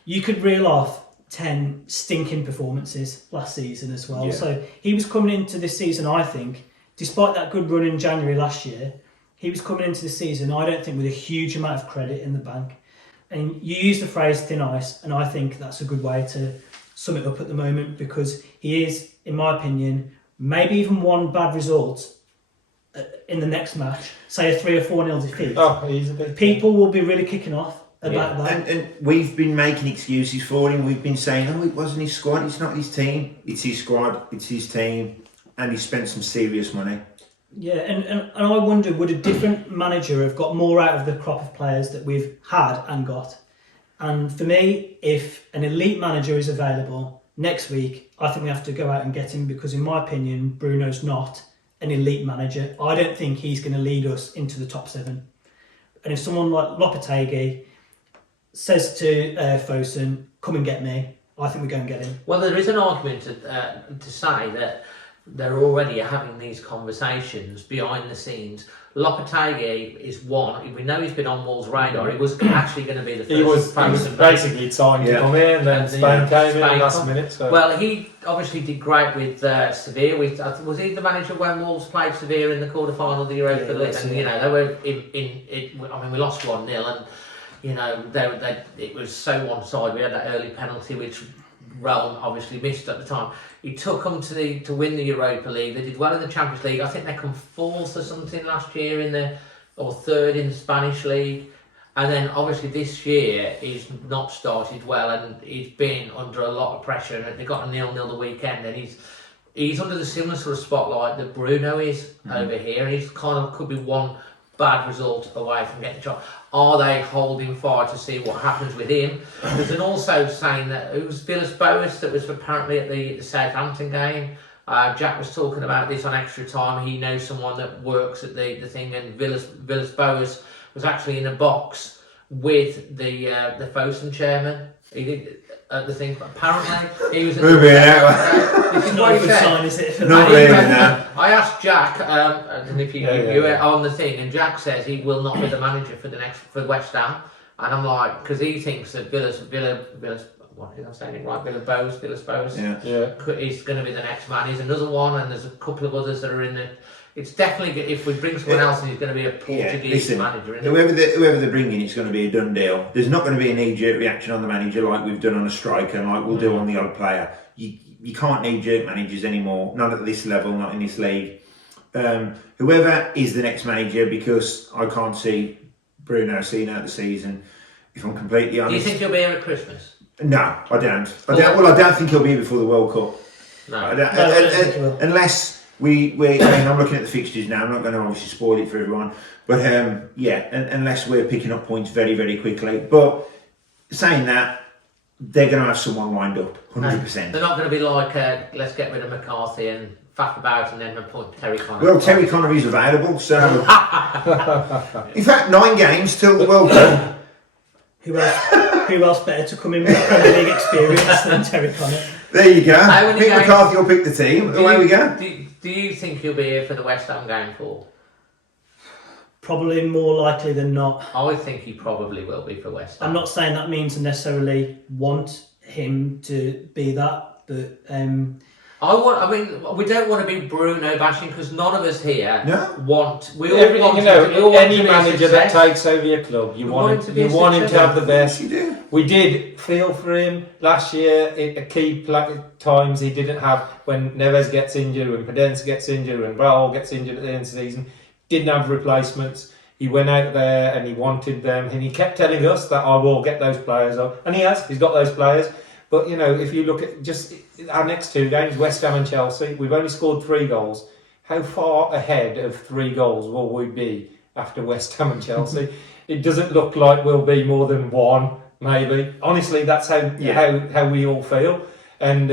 You could reel off 10 stinking performances last season as well. Yeah. So he was coming into this season, I think, despite that good run in January last year, he was coming into the season, I don't think, with a huge amount of credit in the bank. And you use the phrase thin ice, and I think that's a good way to sum it up at the moment, because he is, in my opinion, maybe even one bad result in the next match, say a 3 or 4-0 defeat. Oh, he's a bit... People will be really kicking off about that. And we've been making excuses for him. We've been saying, it wasn't his squad, it's not his team. It's his squad, it's his team, and he spent some serious money. Yeah, and I wonder, would a different manager have got more out of the crop of players that we've had and got? And for me, if an elite manager is available next week, I think we have to go out and get him, because in my opinion, Bruno's not an elite manager. I don't think he's going to lead us into the top 7. And if someone like Lopetegui says to Fosun, come and get me, I think we go and get him. Well, there is an argument to say that they're already having these conversations behind the scenes. Lopetegui is one. We know he's been on Wolves' radar. He was actually going to be the first. He was basically signed to come in, and then Spain came in last minute. So. Well, he obviously did great with Sevilla. Was he the manager when Wolves played Sevilla in the quarter-final of the Europa League? And they were we lost 1-0, and it was so one-sided. We had that early penalty, which Rome obviously missed at the time. He took them to win the Europa League. They did well in the Champions League. I think they come 4th or something last year or 3rd in the Spanish League. And then obviously this year he's not started well, and he's been under a lot of pressure. And they got a 0-0 the weekend, and he's under the similar sort of spotlight that Bruno is over here. And he's kind of could be one bad result away from getting the job. Are they holding fire to see what happens with him? There's an also saying that it was Villas-Boas that was apparently at the Southampton game. Jack was talking about this on Extra Time. He knows someone that works at the thing, and Villas-Boas was actually in a box with the Fosun chairman. He did the thing. Apparently, he was. At This is not a good sign, is it? Not really, no. I asked Jack, and if you were on the thing, and Jack says he will not be the manager for West Ham, and I'm like, because he thinks that Villas, what did I say it right? Villas-Boas, is going to be the next man. He's another one, and there's a couple of others that are in the. It's definitely, if we bring someone else in, he's going to be a Portuguese manager. Whoever they're bringing, it's going to be a done deal. There's not going to be a knee-jerk reaction on the manager like we've done on a striker, and like we'll do on the odd player. You can't knee-jerk managers anymore, not at this level, not in this league. Whoever is the next manager, because I can't see Bruno seeing out the season, if I'm completely honest. Do you think he'll be here at Christmas? No, I don't. I don't think he'll be here before the World Cup. No. I No, I don't think he will. unless we I mean, I'm looking at the fixtures now. I'm not going to obviously spoil it for everyone, but unless we're picking up points very, very quickly. But saying that, they're going to have someone lined up, 100%. They're not going to be like, let's get rid of McCarthy and faff about and then appoint Terry Connor. Well, Terry Connor is available, so in fact, 9 games till the World Cup. Who else better to come in with Premier League experience than Terry Connor? There you go. How many Pick games- McCarthy or pick the team. Away we go. Do you think he'll be here for the West Ham game 4? Probably more likely than not. I think he probably will be for West Ham. I'm not saying that means I necessarily want him to be that, but we don't want to be Bruno bashing because none of us here No. want. We all Everything, want you know, him to, we all want any him to be a manager that success. takes over your club, you We want want him to be a him to success. have the best. You do. We did feel for him last year at key times he didn't have, when Neves gets injured, when Podence gets injured, when Raul gets injured at the end of the season, didn't have replacements. He went out there and he wanted them, and he kept telling us that I will get those players on, and he's got those players. But you know, if you look at just our next 2 games, West Ham and Chelsea, we've only scored 3 goals. How far ahead of 3 goals will we be after West Ham and Chelsea? It doesn't look like we'll be more than 1, maybe. Honestly, that's how we all feel, and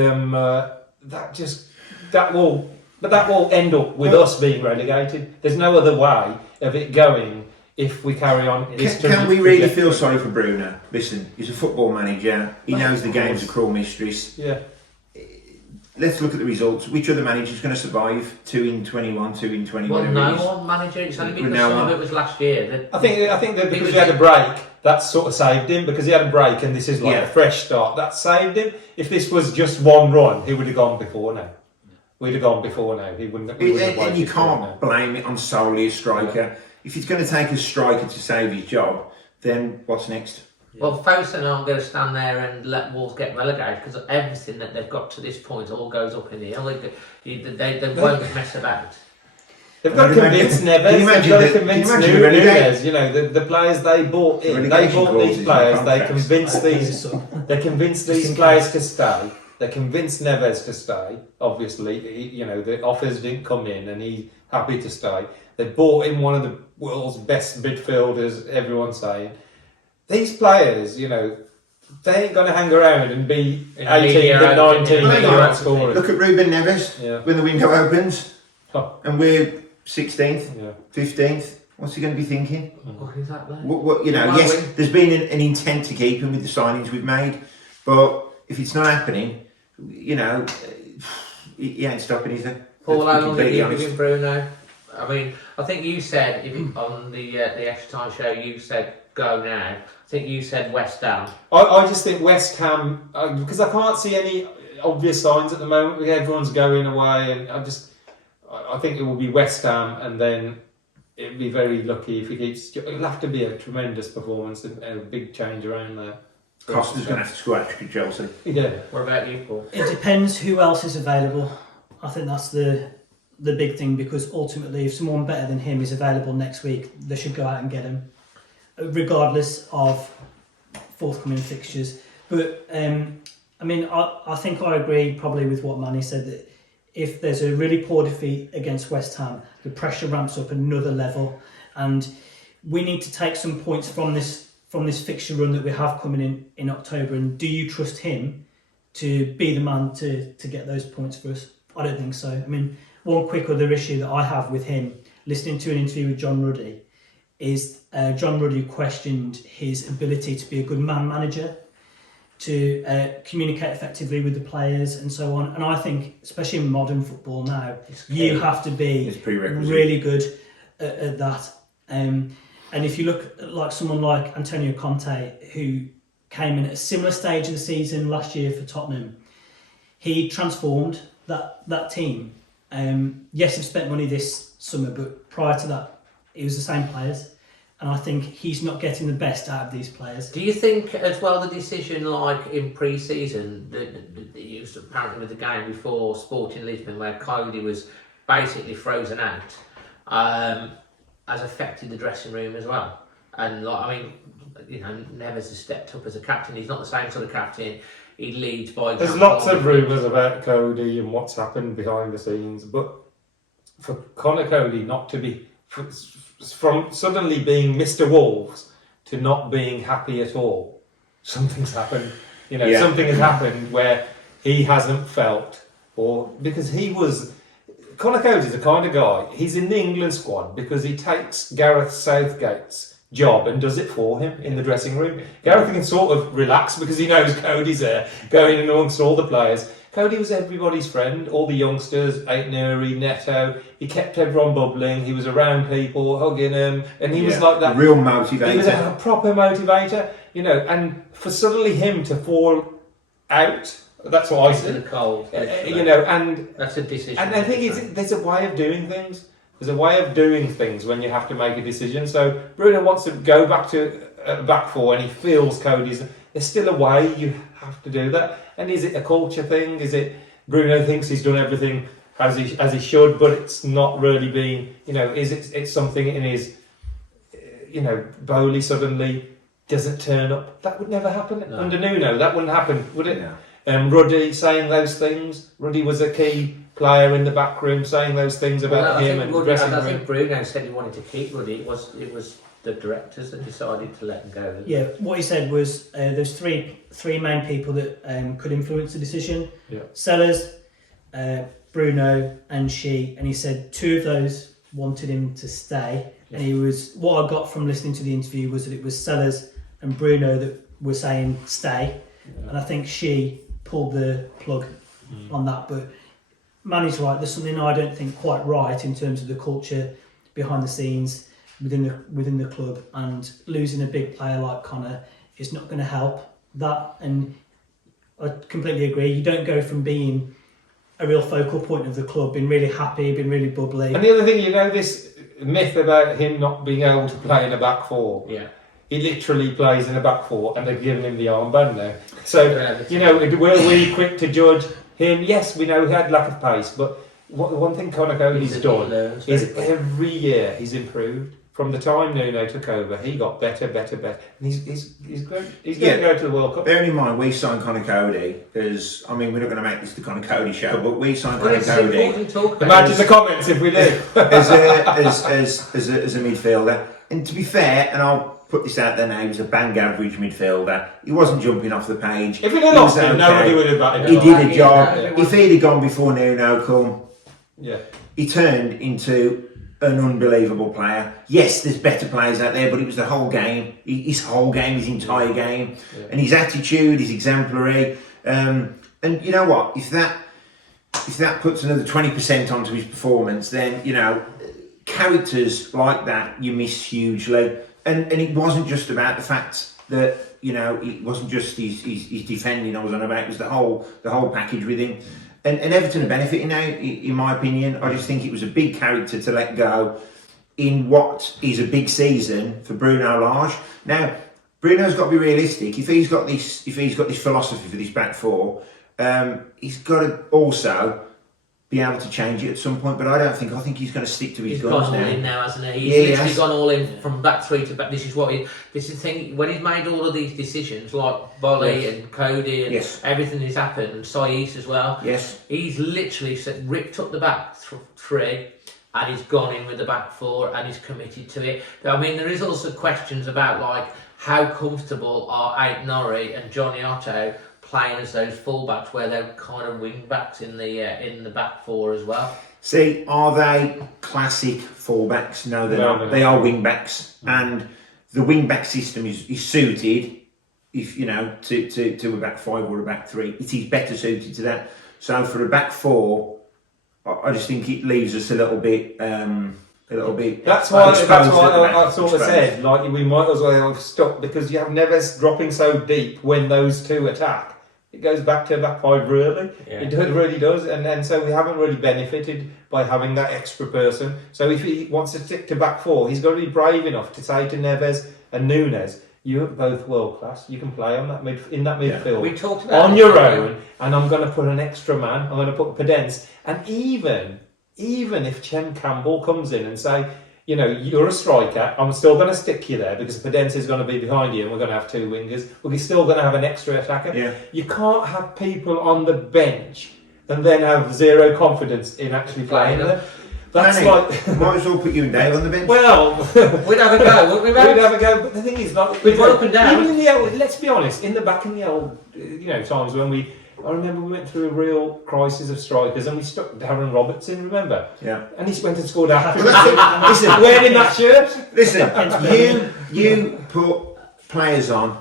that will end up with us being relegated. There's no other way of it going if we carry on. Can we really feel sorry for Bruno? Listen, he's a football manager. He knows the game's a cruel mistress. Yeah. Let's look at the results. Which other manager's going to survive? 2 in 21, 2 in 20. Well, whatever it no is. one manager. It's only because No some one. of it was last year. I think that because he had a break, that sort of saved him, because he had a break and this is like a fresh start. That saved him. If this was just one run, he would have gone before now. We'd have gone before now. He wouldn't have And waited you for it now. can't blame it on solely a striker. Yeah. If it's going to take a striker to save his job, then what's next? Well, Fosun aren't going to stand there and let Wolves get relegated because everything that they've got to this point all goes up in the air. They won't mess about. They've got to convince Neves. Can you They've got to imagine convince the relegation? Nunes. You know, the players they bought in. They Relegation bought these clauses in players. They contracts. convinced these. They convinced these players to stay. They convinced Neves to stay. Obviously, the offers didn't come in, and he's happy to stay. They bought in one of the world's best midfielders. Everyone's saying these players, they ain't going to hang around and be 18 and 19 and not scoring. Look at Ruben Neves when the window opens, and we're 16th, 15th. What's he going to be thinking? Exactly. Yes, there's been an intent to keep him with the signings we've made, but if it's not happening, he ain't stopping, is there? Paul, Let's how be long have completely you honest. been Bruno? I mean, I think you said on the Extra Time show, you said go now. I think you said West Ham. I just think West Ham, because I can't see any obvious signs at the moment. Everyone's going away, and I think it will be West Ham, and then it'd be very lucky if he keeps. It'll have to be a tremendous performance and a big change around there. Costa's going to have to score at Chelsea. Yeah. What about you, Paul? It depends who else is available. I think that's the big thing, because ultimately if someone better than him is available next week, they should go out and get him, regardless of forthcoming fixtures. But I think I agree probably with what Manny said, that if there's a really poor defeat against West Ham, the pressure ramps up another level, and we need to take some points from this fixture run that we have coming in October. And do you trust him to be the man to get those points for us? I don't think so. I mean, one quick other issue that I have with him, listening to an interview with John Ruddy, is John Ruddy questioned his ability to be a good man manager, to communicate effectively with the players and so on. And I think, especially in modern football now, you have to be really good at that. And if you look at like someone like Antonio Conte, who came in at a similar stage of the season last year for Tottenham, he transformed that team. Yes, they've spent money this summer, but prior to that, it was the same players. And I think he's not getting the best out of these players. Do you think as well the decision, like in pre-season, that it was apparently with the game before Sporting Lisbon, where Cody was basically frozen out, has affected the dressing room as well? And Neves has stepped up as a captain. He's not the same sort of captain. he leads by There's example. lots of rumours about Cody and what's happened behind the scenes, but for Conor Cody not to be, from suddenly being Mr. Wolves to not being happy at all, something's happened. You know, something has happened where he hasn't felt, or because Conor Cody's the kind of guy, he's in the England squad because he takes Gareth Southgate's job and does it for him in the dressing room. Gareth can sort of relax because he knows Cody's there, going in amongst all the players. Cody was everybody's friend, all the youngsters, Aitnuri, Neto. He kept everyone bubbling. He was around people, hugging them, and he was like that. Real motivator. He was a proper motivator, you know. And for suddenly him to fall out, that's what I Into said. the cold, You know, and that's a decision. and I think there's a way of doing things. There's a way of doing things when you have to make a decision. So Bruno wants to go back to back four, and he feels Cody's. There's still a way you have to do that. And is it a culture thing? Is it Bruno thinks he's done everything as he should, but it's not really been. You know, is it's something in his. You know, Bowley suddenly doesn't turn up. That would never happen under Nuno. That wouldn't happen, would it? No. Ruddy saying those things. Ruddy was a key player in the back room saying those things about him and the dressing room. I think Bruno said he wanted to keep Ruddy. It was the directors that decided to let him go. Yeah, what he said was there's three main people that could influence the decision. Yeah. Sellers, Bruno, and she. And he said two of those wanted him to stay. And he was, what I got from listening to the interview was that it was Sellers and Bruno that were saying stay. And I think she pulled the plug on that. But Manny's right, there's something I don't think quite right in terms of the culture behind the scenes within the club, and losing a big player like Conor is not going to help that. And I completely agree. You don't go from being a real focal point of the club, being really happy, being really bubbly. And the other thing, you know, this myth about him not being able to play in a back four. Yeah. He literally plays in a back four, and they've given him the armband now. So, you know, were we quick to judge him? Yes, we know he had lack of pace, but one thing Conor Cody's done is every year he's improved. From the time Nuno took over, he got better. And he's going to go to the World Cup. Bearing in mind, we signed Conor Cody because, I mean, we're not going to make this the Conor Cody show, but we signed Conor Cody. Imagine the comments if we did. as a midfielder. And to be fair, and I'll put this out there now, he was a bang average midfielder. He wasn't jumping off the page. If we'd have lost him, nobody would have batted. He did a job. If he'd have gone before Nuno come, he turned into an unbelievable player. Yes, there's better players out there, but it was the whole game. His whole game, his entire game, and his attitude, his exemplary. And you know what? If that puts another 20% onto his performance, then you know characters like that you miss hugely. And it wasn't just about the fact that you know it wasn't just his defending. I was on about it was the whole package with him. And Everton are benefiting now, in my opinion. I just think it was a big character to let go in what is a big season for Bruno Lage. Now, Bruno's got to be realistic. If he's got this philosophy for this back four, he's got to also be able to change it at some point. But I think he's going to stick to his guns now. He's gone all in now, hasn't he? He's literally gone all in from back three to back. This is the thing. When he's made all of these decisions, like Bolly and Cody and everything that's happened, and Saiss as well. Yes. He's literally ripped up the back three, and he's gone in with the back four, and he's committed to it. I mean, there is also questions about like how comfortable are Aitnuri and Johnny Otto playing as those fullbacks, where they're kind of wing backs in the back four as well. See, are they classic fullbacks? No, they're not. They are wing backs, and the wing back system is suited, if you know, to a back five or a back three. It is better suited to that. So for a back four, I just think it leaves us a little bit. That's why I sort of said, like, we might as well have stopped, because you have Neves dropping so deep when those two attack. It goes back to back five, really. Yeah. It really does. And so we haven't really benefited by having that extra person. So if he wants to stick to back four, he's got to be brave enough to say to Neves and Nunes, you're both world class. You can play on that in that midfield. We talked about on your own, and I'm going to put an extra man. I'm going to put Pedence. And even if Chem Campbell comes in and say, you know, you're a striker. I'm still going to stick you there because Podence's going to be behind you, and we're going to have two wingers. We're still going to have an extra attacker. Yeah. You can't have people on the bench and then have zero confidence in actually playing them. That's Manny, like might as well put you and Dave on the bench. well, We'd have a go, wouldn't we, mate? we'd have a go. But the thing is, like, We'd go up and down. Even in the old, let's be honest, in the back in the old, times when I remember we went through a real crisis of strikers and we stuck Darren Robertson, remember? Yeah. And he went and scored after. Listen, Wearing that shirt. Listen, you put players on,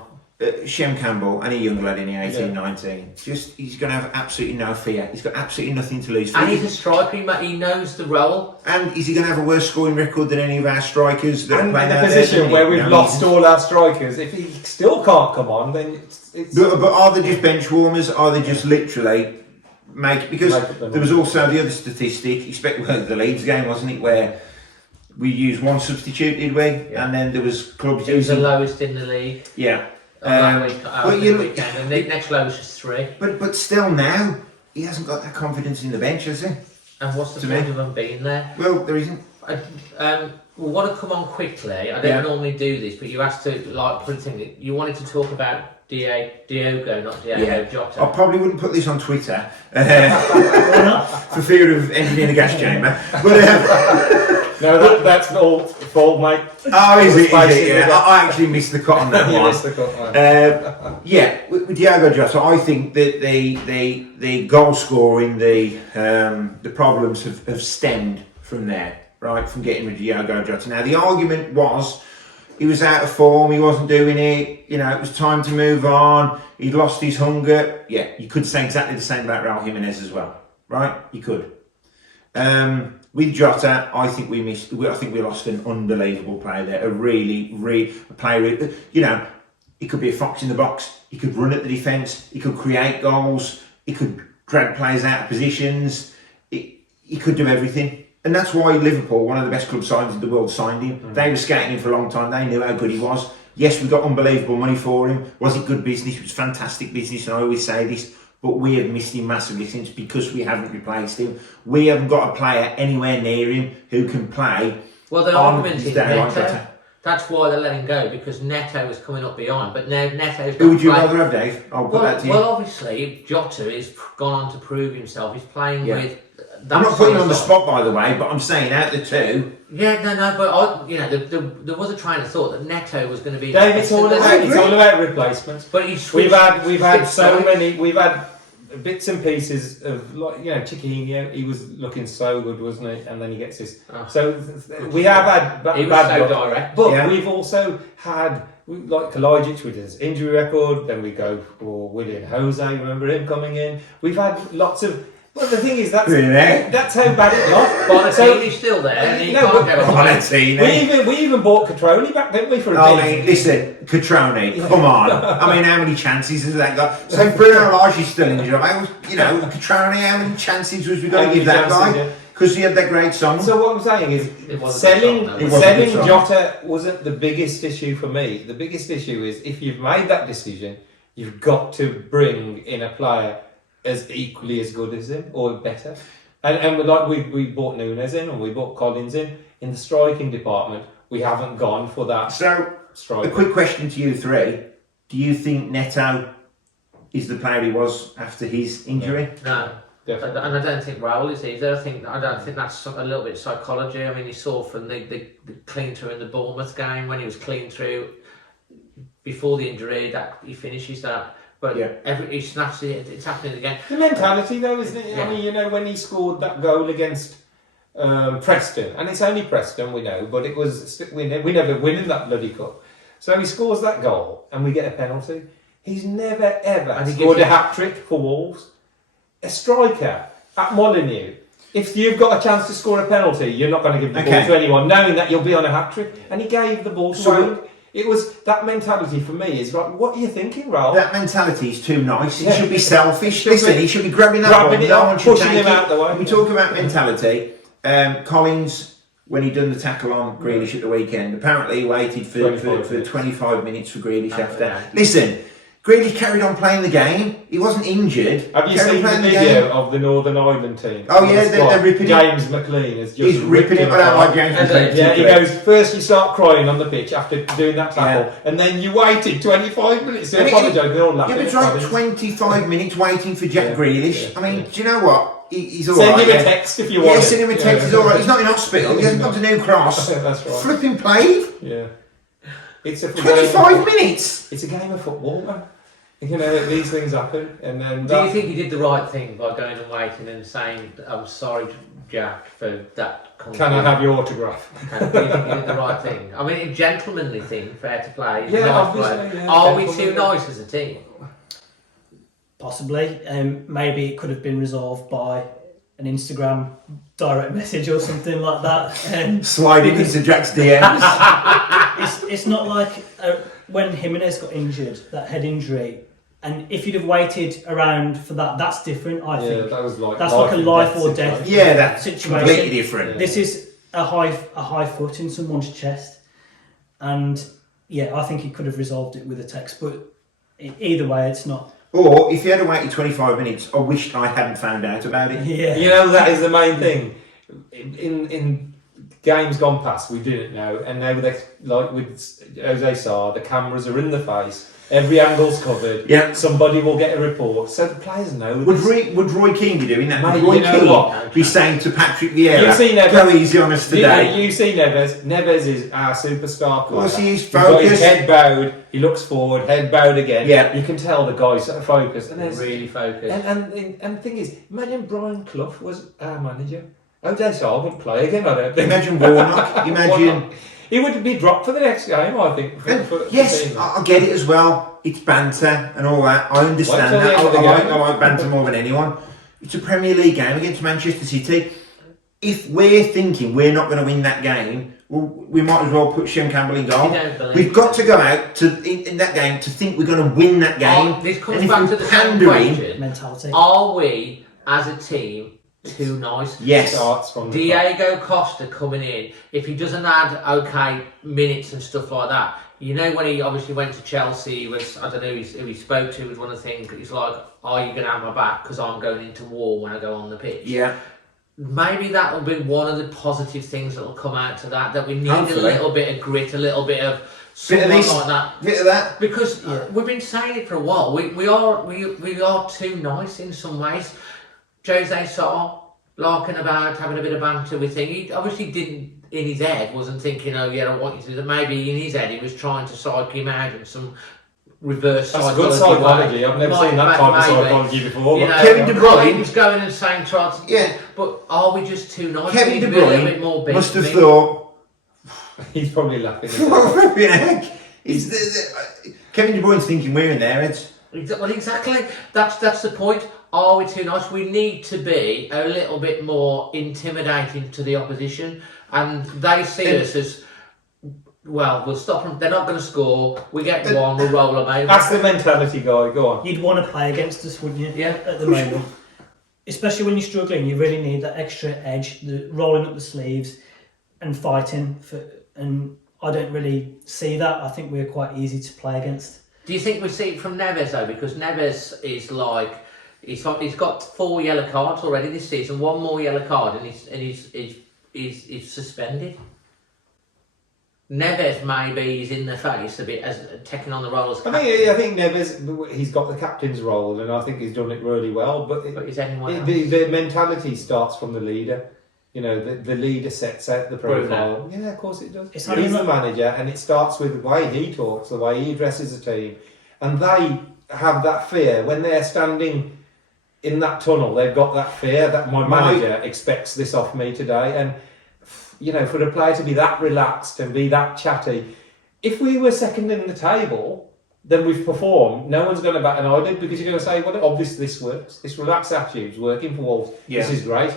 Shem Campbell, and a young lad in the 18, 19. He's going to have absolutely no fear. He's got absolutely nothing to lose. And he's a striker, he knows the role. And is he going to have a worse scoring record than any of our strikers that And are in playing a out position there? where we've lost all our strikers, if he still can't come on, then it's But are they just bench warmers? Are they just literally because there was also the other statistic, the Leeds game, wasn't it, where we used one substitute, did we? Yeah. And then there was clubs He was the using lowest in the league. Yeah. Weekend, and the next lowest is 3. But still now, he hasn't got that confidence in the bench, has he? And what's the point of him being there? Well, there isn't. We want to come on quickly. I don't normally do this, but you asked to put a thing. You wanted to talk about Diogo, not Diego Jota. I probably wouldn't put this on Twitter for fear of ending in a gas chamber. But no, that's all fault, mate. Oh, is it? Yeah. I actually missed the cut on that one. Missed the cut, yeah, with Diogo Jota, I think that the goal scoring, the problems have stemmed from there, right? From getting rid of Diogo Jota. Now the argument was he was out of form, he wasn't doing it. It was time to move on. He'd lost his hunger. Yeah, you could say exactly the same about Raul Jimenez as well, right? You could. With Jota, I think we lost an unbelievable player there. A player. He could be a fox in the box. He could run at the defence. He could create goals. He could drag players out of positions. He could do everything. And that's why Liverpool, one of the best club signings in the world, signed him. Mm. They were scouting him for a long time. They knew how good he was. Yes, we got unbelievable money for him. Was it good business? It was fantastic business, and I always say this. But we have missed him massively since because we haven't replaced him. We haven't got a player anywhere near him who can play. Well, the argument is Neto. That's why they're letting go, because Neto was coming up behind. But now Neto's who would you rather have, Dave? I'll put that to you. Well, obviously, Jota has gone on to prove himself. He's playing with... I'm not putting him on the spot, by the way, but I'm saying out the two. Yeah, no, but there was a train of thought that Neto was going to be. Dave, it's all about replacements. But we've had so many. We've had bits and pieces of Chiquinho. He was looking so good, wasn't he? And then he gets this. Oh. So we have had bad direct. But we've also had like Lage with his injury record. Then we go for William Jose. Remember him coming in? We've had lots of. Well, the thing is, that's how bad it got. Bonatini's still there. And Bonatini. We even bought Catroni back, didn't we? For a bit. Listen, Catroni, come on. I mean, how many chances has that got? So Bruno Lage is still injured. Catroni, how many chances was we going to give that guy? Because he had that great song. So what I'm saying is, selling Jota wasn't the biggest issue for me. The biggest issue is if you've made that decision, you've got to bring in a player as equally as good as him or better, and we bought Nunes in and we bought Collins in the striking department. We haven't gone for that. So, striker. A quick question to you three: do you think Neto is the player he was after his injury? No, definitely. And I don't think Raul is either. I don't think that's a little bit psychology. I mean, you saw from the clean through in the Bournemouth game when he was clean through before the injury that he finishes that. But he snaps it, it's happening again. The mentality, though, isn't it? Yeah. I mean, when he scored that goal against Preston, and it's only Preston, we know, but it was we never win in that bloody cup. So he scores that goal, and we get a penalty. He's never ever scored a hat trick for Wolves. A striker at Molineux. If you've got a chance to score a penalty, you're not going to give the ball to anyone, knowing that you'll be on a hat trick. And he gave the ball to Wang. It was that mentality for me is like, what are you thinking, Raul? That mentality is too nice. He should be selfish. Listen, he should be grabbing that ball. No one should pushing him out the way. We talk about mentality. Collins, when he done the tackle on Grealish at the weekend, apparently he waited for 25 minutes for Grealish after. Listen, Grealish carried on playing the game. he wasn't injured. Have you Carry seen the on playing video of the Northern Ireland team? Oh, yeah, they're ripping him. James McLean is just He's ripping him. I don't like James McLean. Yeah, he goes, first you start crying on the pitch after doing that tackle, and then you waited 25 minutes to apologise. They're all laughing. Yeah, but it's like 25 minutes waiting for Jack Grealish. I mean, do you know what? He's all send right. Send him a text if you want. Yeah, send him a text. He's all right. He's not in hospital. He hasn't got to New Cross. That's right. Flipping played. Yeah. It's a 25 minutes. It's a game of football, man. You know, these things happen, and then. Do you think he did the right thing by going and waiting and saying, "I'm sorry, Jack, for that"? Can I have your autograph? Do you think he did the right thing? I mean, a gentlemanly thing, fair to play. Yeah, nice obviously. play. Yeah, Are we too nice as a team? Possibly. Maybe it could have been resolved by an Instagram direct message or something like that. Sliding into Jack's DMs. It's not like when Jimenez got injured, that head injury, and if you'd have waited around for that, that's different. I think that was like that's like a life or death. Yeah, that's situation. completely different. This is a high foot in someone's chest, and yeah, I think he could have resolved it with a text. But either way, it's not. Or if he had waited 25 minutes, I wished I hadn't found out about it. Yeah, you know, that is the main thing. In games gone past, we didn't know, and now they, like with Jose Sarr, the cameras are in the face, every angle's covered. Yeah. Somebody will get a report, so the players know. Would Roy Keane be doing that? Mate, Would Roy you know Keane what? be saying to Patrick Vieira, You've seen Neves. "Go easy on us today"? You see Neves. Neves is our superstar player. Well, see, he's He's got his focused. head bowed. He looks forward, head bowed again. Yeah. You can tell the guy's focused. And there's Really focused. And the thing is, imagine Brian Clough was our manager. Jose Sarr wouldn't play again, I don't think. Imagine Warnock. Imagine. He would be dropped for the next game, I think. Yes, I get it as well. It's banter and all that. I understand Wait till that. the end of the game. I like banter more than anyone. It's a Premier League game against Manchester City. If we're thinking we're not going to win that game, well, we might as well put Shem Campbell in goal. We've got to go out in that game to think we're going to win that game. This comes And if back we're to the same pandering- question. mentality. Are we, as a team, too nice? Yes. Starts from the Diego Costa coming in, if he doesn't add okay minutes and stuff like that, you know, when he obviously went to Chelsea, he was, I don't know who he spoke to, was one of the things, he's like, "Are you going to have my back because I'm going into war when I go on the pitch?" Yeah. Maybe that will be one of the positive things that will come out to that we need Hopefully. a little bit of grit, a little bit of Bit of someone this, like that. bit of that. Because we've been saying it for a while. We are too nice in some ways. Jose Sarr larking about, having a bit of banter with things. He obviously didn't, in his head, wasn't thinking, "Oh yeah, I want you to do that." Maybe in his head he was trying to psych him out in some reverse That's psychology. good psychology. way. I've never seen that type of psychology before. You But know, Kevin De Bruyne- was going and saying, "Try to..." Yeah. But are we just too nice? Kevin We De need to be a little bit Bruyne more must have big. thought, he's probably laughing. "What the heck? Kevin De Bruyne's thinking we're in there, Ed." Well, exactly. That's the point. Are we too nice? We need to be a little bit more intimidating to the opposition, and they see us as, well, we'll stop them. They're not going to score. We get one, we'll roll them over. That's the mentality, guy. Go on. You'd want to play against us, wouldn't you? Yeah. At the moment, especially when you're struggling, you really need that extra edge, the rolling up the sleeves, and fighting for. And I don't really see that. I think we're quite easy to play against. Do you think we see it from Neves though? Because Neves is like, he's got 4 yellow cards already this season. One more yellow card, and he's suspended. Neves maybe is in the face a bit as taking on the role as captain. I think Neves, he's got the captain's role, and I think he's done it really well. But is anyone else? the mentality starts from the leader. You know, the leader sets out the profile. Bruno. Yeah, of course it does. It's He's the manager, and it starts with the way he talks, the way he addresses the team, and they have that fear when they're standing in that tunnel. They've got that fear that my manager expects this off me today, and you know, for a player to be that relaxed and be that chatty. If we were second in the table, then we've performed. No one's going to bat an eyelid because you're going to say, "Well, obviously this works. This relaxed attitude's working for Wolves. Yeah. This is great."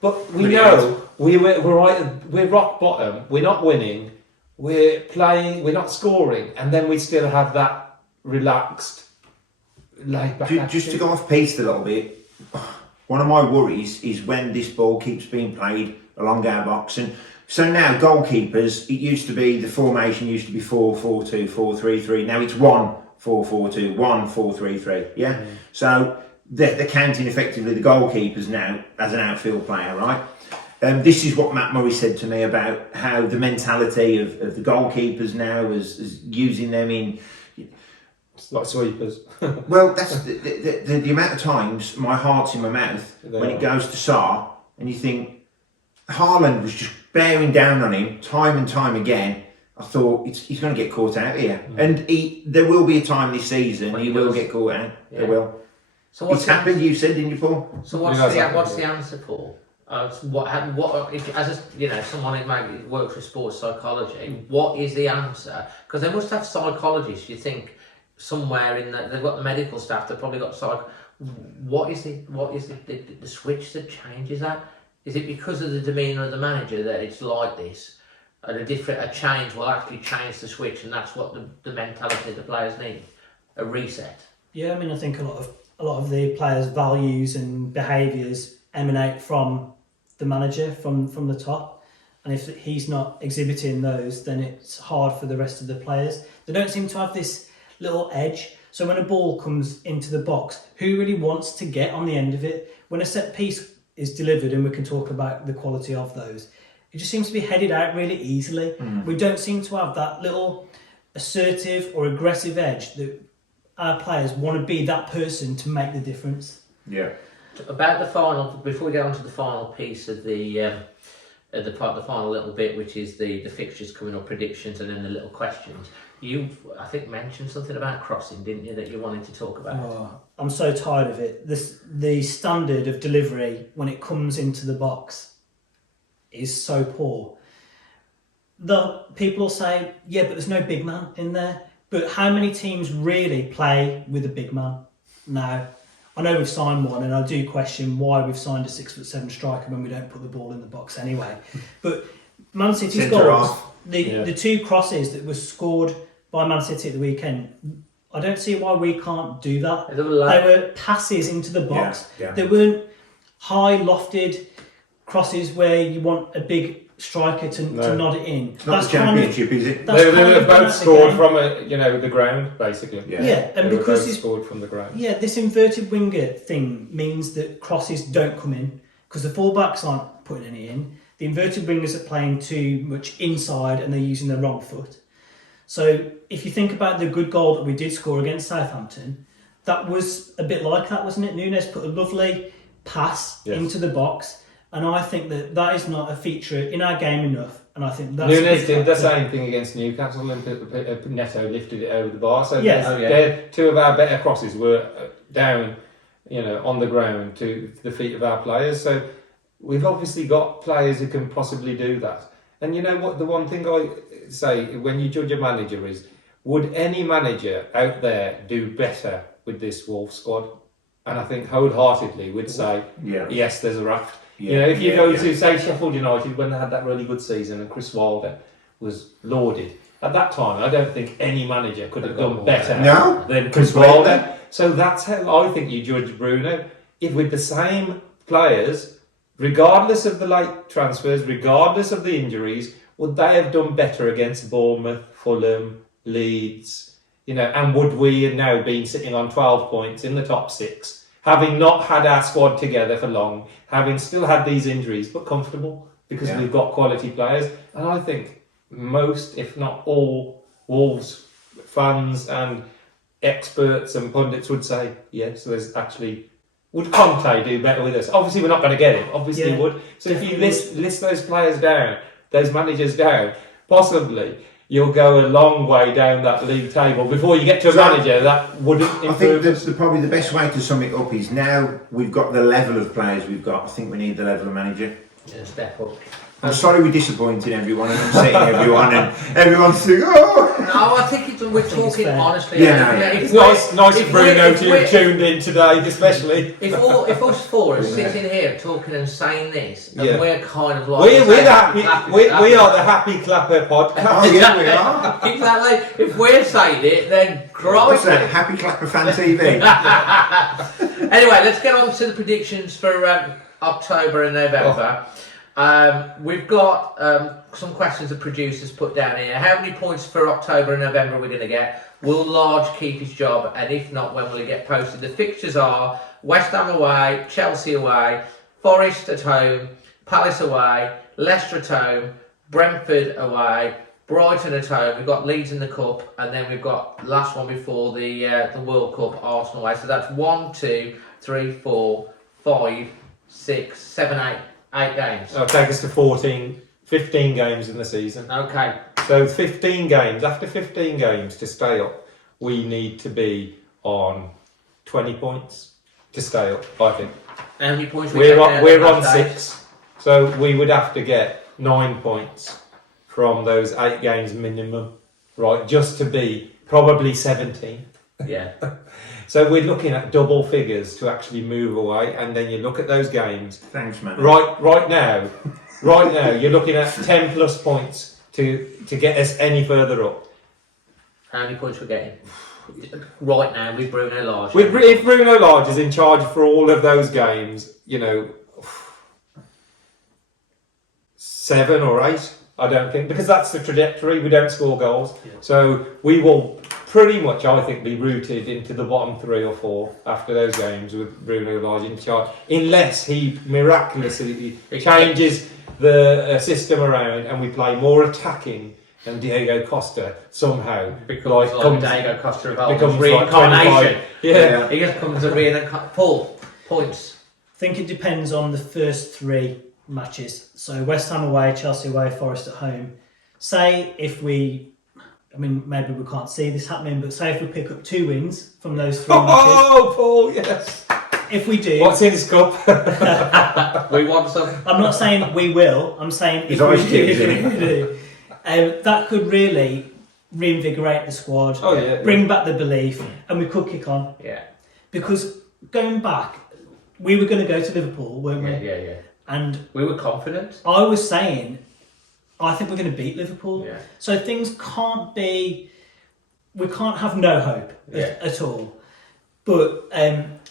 But we Brilliant. know we're rock bottom. We're not winning. We're playing. We're not scoring, and then we still have that relaxed, laid back. Just to go off piste a little bit, one of my worries is when this ball keeps being played along our box. And so now goalkeepers, it used to be, the formation used to be 4-4-2, 4-3-3. Now it's 1-4-4-2, 4-4-2, 1-4-3-3. Yeah. So they're counting effectively the goalkeepers now as an outfield player, right? This is what Matt Murray said to me about how the mentality of the goalkeepers now is using them in. It's like sweepers. Well, that's the amount of times my heart's in my mouth when it goes to Sarr, and you think Haaland was just bearing down on him time and time again. I thought he's going to get caught out here, and there will be a time this season he will get caught out. Yeah. There will. So It's happened. You said, didn't you, Paul? So what's the answer, Paul? As someone who maybe works with sports psychology, what is the answer? Because they must have psychologists. You think somewhere they've got the medical staff. They've probably got What is the switch that changes that? Is it because of the demeanour of the manager that it's like this? And a change will actually change the switch, and that's what the mentality of the players need, a reset. Yeah, I mean, I think a lot of the players' values and behaviours emanate from the manager, from the top, and if he's not exhibiting those, then it's hard for the rest of the players. They don't seem to have this little edge. So when a ball comes into the box, who really wants to get on the end of it? When a set piece is delivered, and we can talk about the quality of those, it just seems to be headed out really easily. We don't seem to have that little assertive or aggressive edge that our players want to be that person to make the difference. Yeah. About the final, before we get on to the final piece of the final little bit, which is the fixtures coming up, predictions, and then the little questions. You, I think, mentioned something about crossing, didn't you, that you wanted to talk about? Oh, I'm so tired of it. The standard of delivery when it comes into the box is so poor. The people will say, yeah, but there's no big man in there. But how many teams really play with a big man now? I know we've signed one, and I do question why we've signed a 6'7" striker when we don't put the ball in the box anyway. But Man City's goals, the two crosses that were scored by Man City at the weekend, I don't see why we can't do that. They were passes into the box. Yeah. They weren't high lofted crosses where you want a big striker to nod it in. It's not the Championship, is it? They were both scored from the ground, basically. Yeah, and they because were both scored from the ground. Yeah, this inverted winger thing means that crosses don't come in because the fullbacks aren't putting any in. The inverted wingers are playing too much inside and they're using their wrong foot. So if you think about the good goal that we did score against Southampton, that was a bit like that, wasn't it? Nunes put a lovely pass into the box. And I think that is not a feature in our game enough. And I think that's Nunes did the same thing against Newcastle, and Neto lifted it over the bar. So two of our better crosses were down, on the ground to the feet of our players. So we've obviously got players who can possibly do that. And you know what? The one thing I say when you judge a manager is, would any manager out there do better with this Wolves squad? And I think wholeheartedly would say, yes, there's a raft. If you go to, say, Sheffield United, when they had that really good season and Chris Wilder was lauded, at that time, I don't think any manager could have done better than Chris Wilder. So that's how I think you judge Bruno. If with the same players, regardless of the late transfers, regardless of the injuries, would they have done better against Bournemouth, Fulham, Leeds? And would we have now been sitting on 12 points in the top 6? Having not had our squad together for long, having still had these injuries, but comfortable because we've got quality players. And I think most, if not all, Wolves fans and experts and pundits would say, yes, there's actually... Would Conte do better with us? Obviously, we're not going to get him. Obviously, he would. So if you list those players down, those managers down, possibly... You'll go a long way down that league table before you get to a manager that wouldn't improve. I think probably the best way to sum it up is now we've got the level of players we've got. I think we need the level of manager. Yeah, step up. I'm sorry we disappointed everyone and upsetting everyone, and everyone's saying, oh! No, I think we're talking honestly. It's nice of Bruno to have tuned in today, especially. If us four are sitting here talking and saying this, and we're kind of like... We are the Happy Clapper podcast. Oh, yeah, we are. Exactly. If we're saying it, then Christ. What's that? Happy Clapper Fan TV. Anyway, let's get on to the predictions for October and November. We've got some questions the producers put down here. How many points for October and November are we going to get? Will Lage keep his job? And if not, when will he get posted? The fixtures are West Ham away, Chelsea away, Forest at home, Palace away, Leicester at home, Brentford away, Brighton at home. We've got Leeds in the cup, and then we've got last one before the World Cup, Arsenal away. So that's 1, 2, 3, 4, 5, 6, 7, 8 games. That'll take us to 15 games in the season. Okay. So 15 games. After 15 games to stay up, we need to be on 20 points to stay up, I think. How many points We're on 6. So we would have to get 9 points from those 8 games minimum, right? Just to be probably 17. Yeah. So we're looking at double figures to actually move away, and then you look at those games. Thanks, man. Right now, you're looking at 10 plus points to get us any further up. How many points we're getting? Right now with Bruno Lage. If Bruno Lage is in charge for all of those games, 7 or 8, I don't think, because that's the trajectory. We don't score goals, so we will pretty much, I think, be rooted into the bottom 3 or 4 after those games with Bruno Lage in charge, unless he miraculously changes the system around and we play more attacking than Diego Costa somehow. Because Diego Costa becomes reincarnation. Yeah. He just comes a reincarnation. Paul, points. I think it depends on the first 3 matches. So West Ham away, Chelsea away, Forest at home. Say if we, maybe we can't see this happening, but say if we pick up 2 wins from those 3 matches. Oh, Paul, yes. If we do, What's in his cup? We want some. I'm not saying we will. I'm saying if we do. That could really reinvigorate the squad, bring back the belief, and we could kick on. Yeah. Because going back, we were going to go to Liverpool, weren't we? Yeah. And we were confident. I was saying, I think we're going to beat Liverpool. Yeah. So things can't be. We can't have no hope at all. But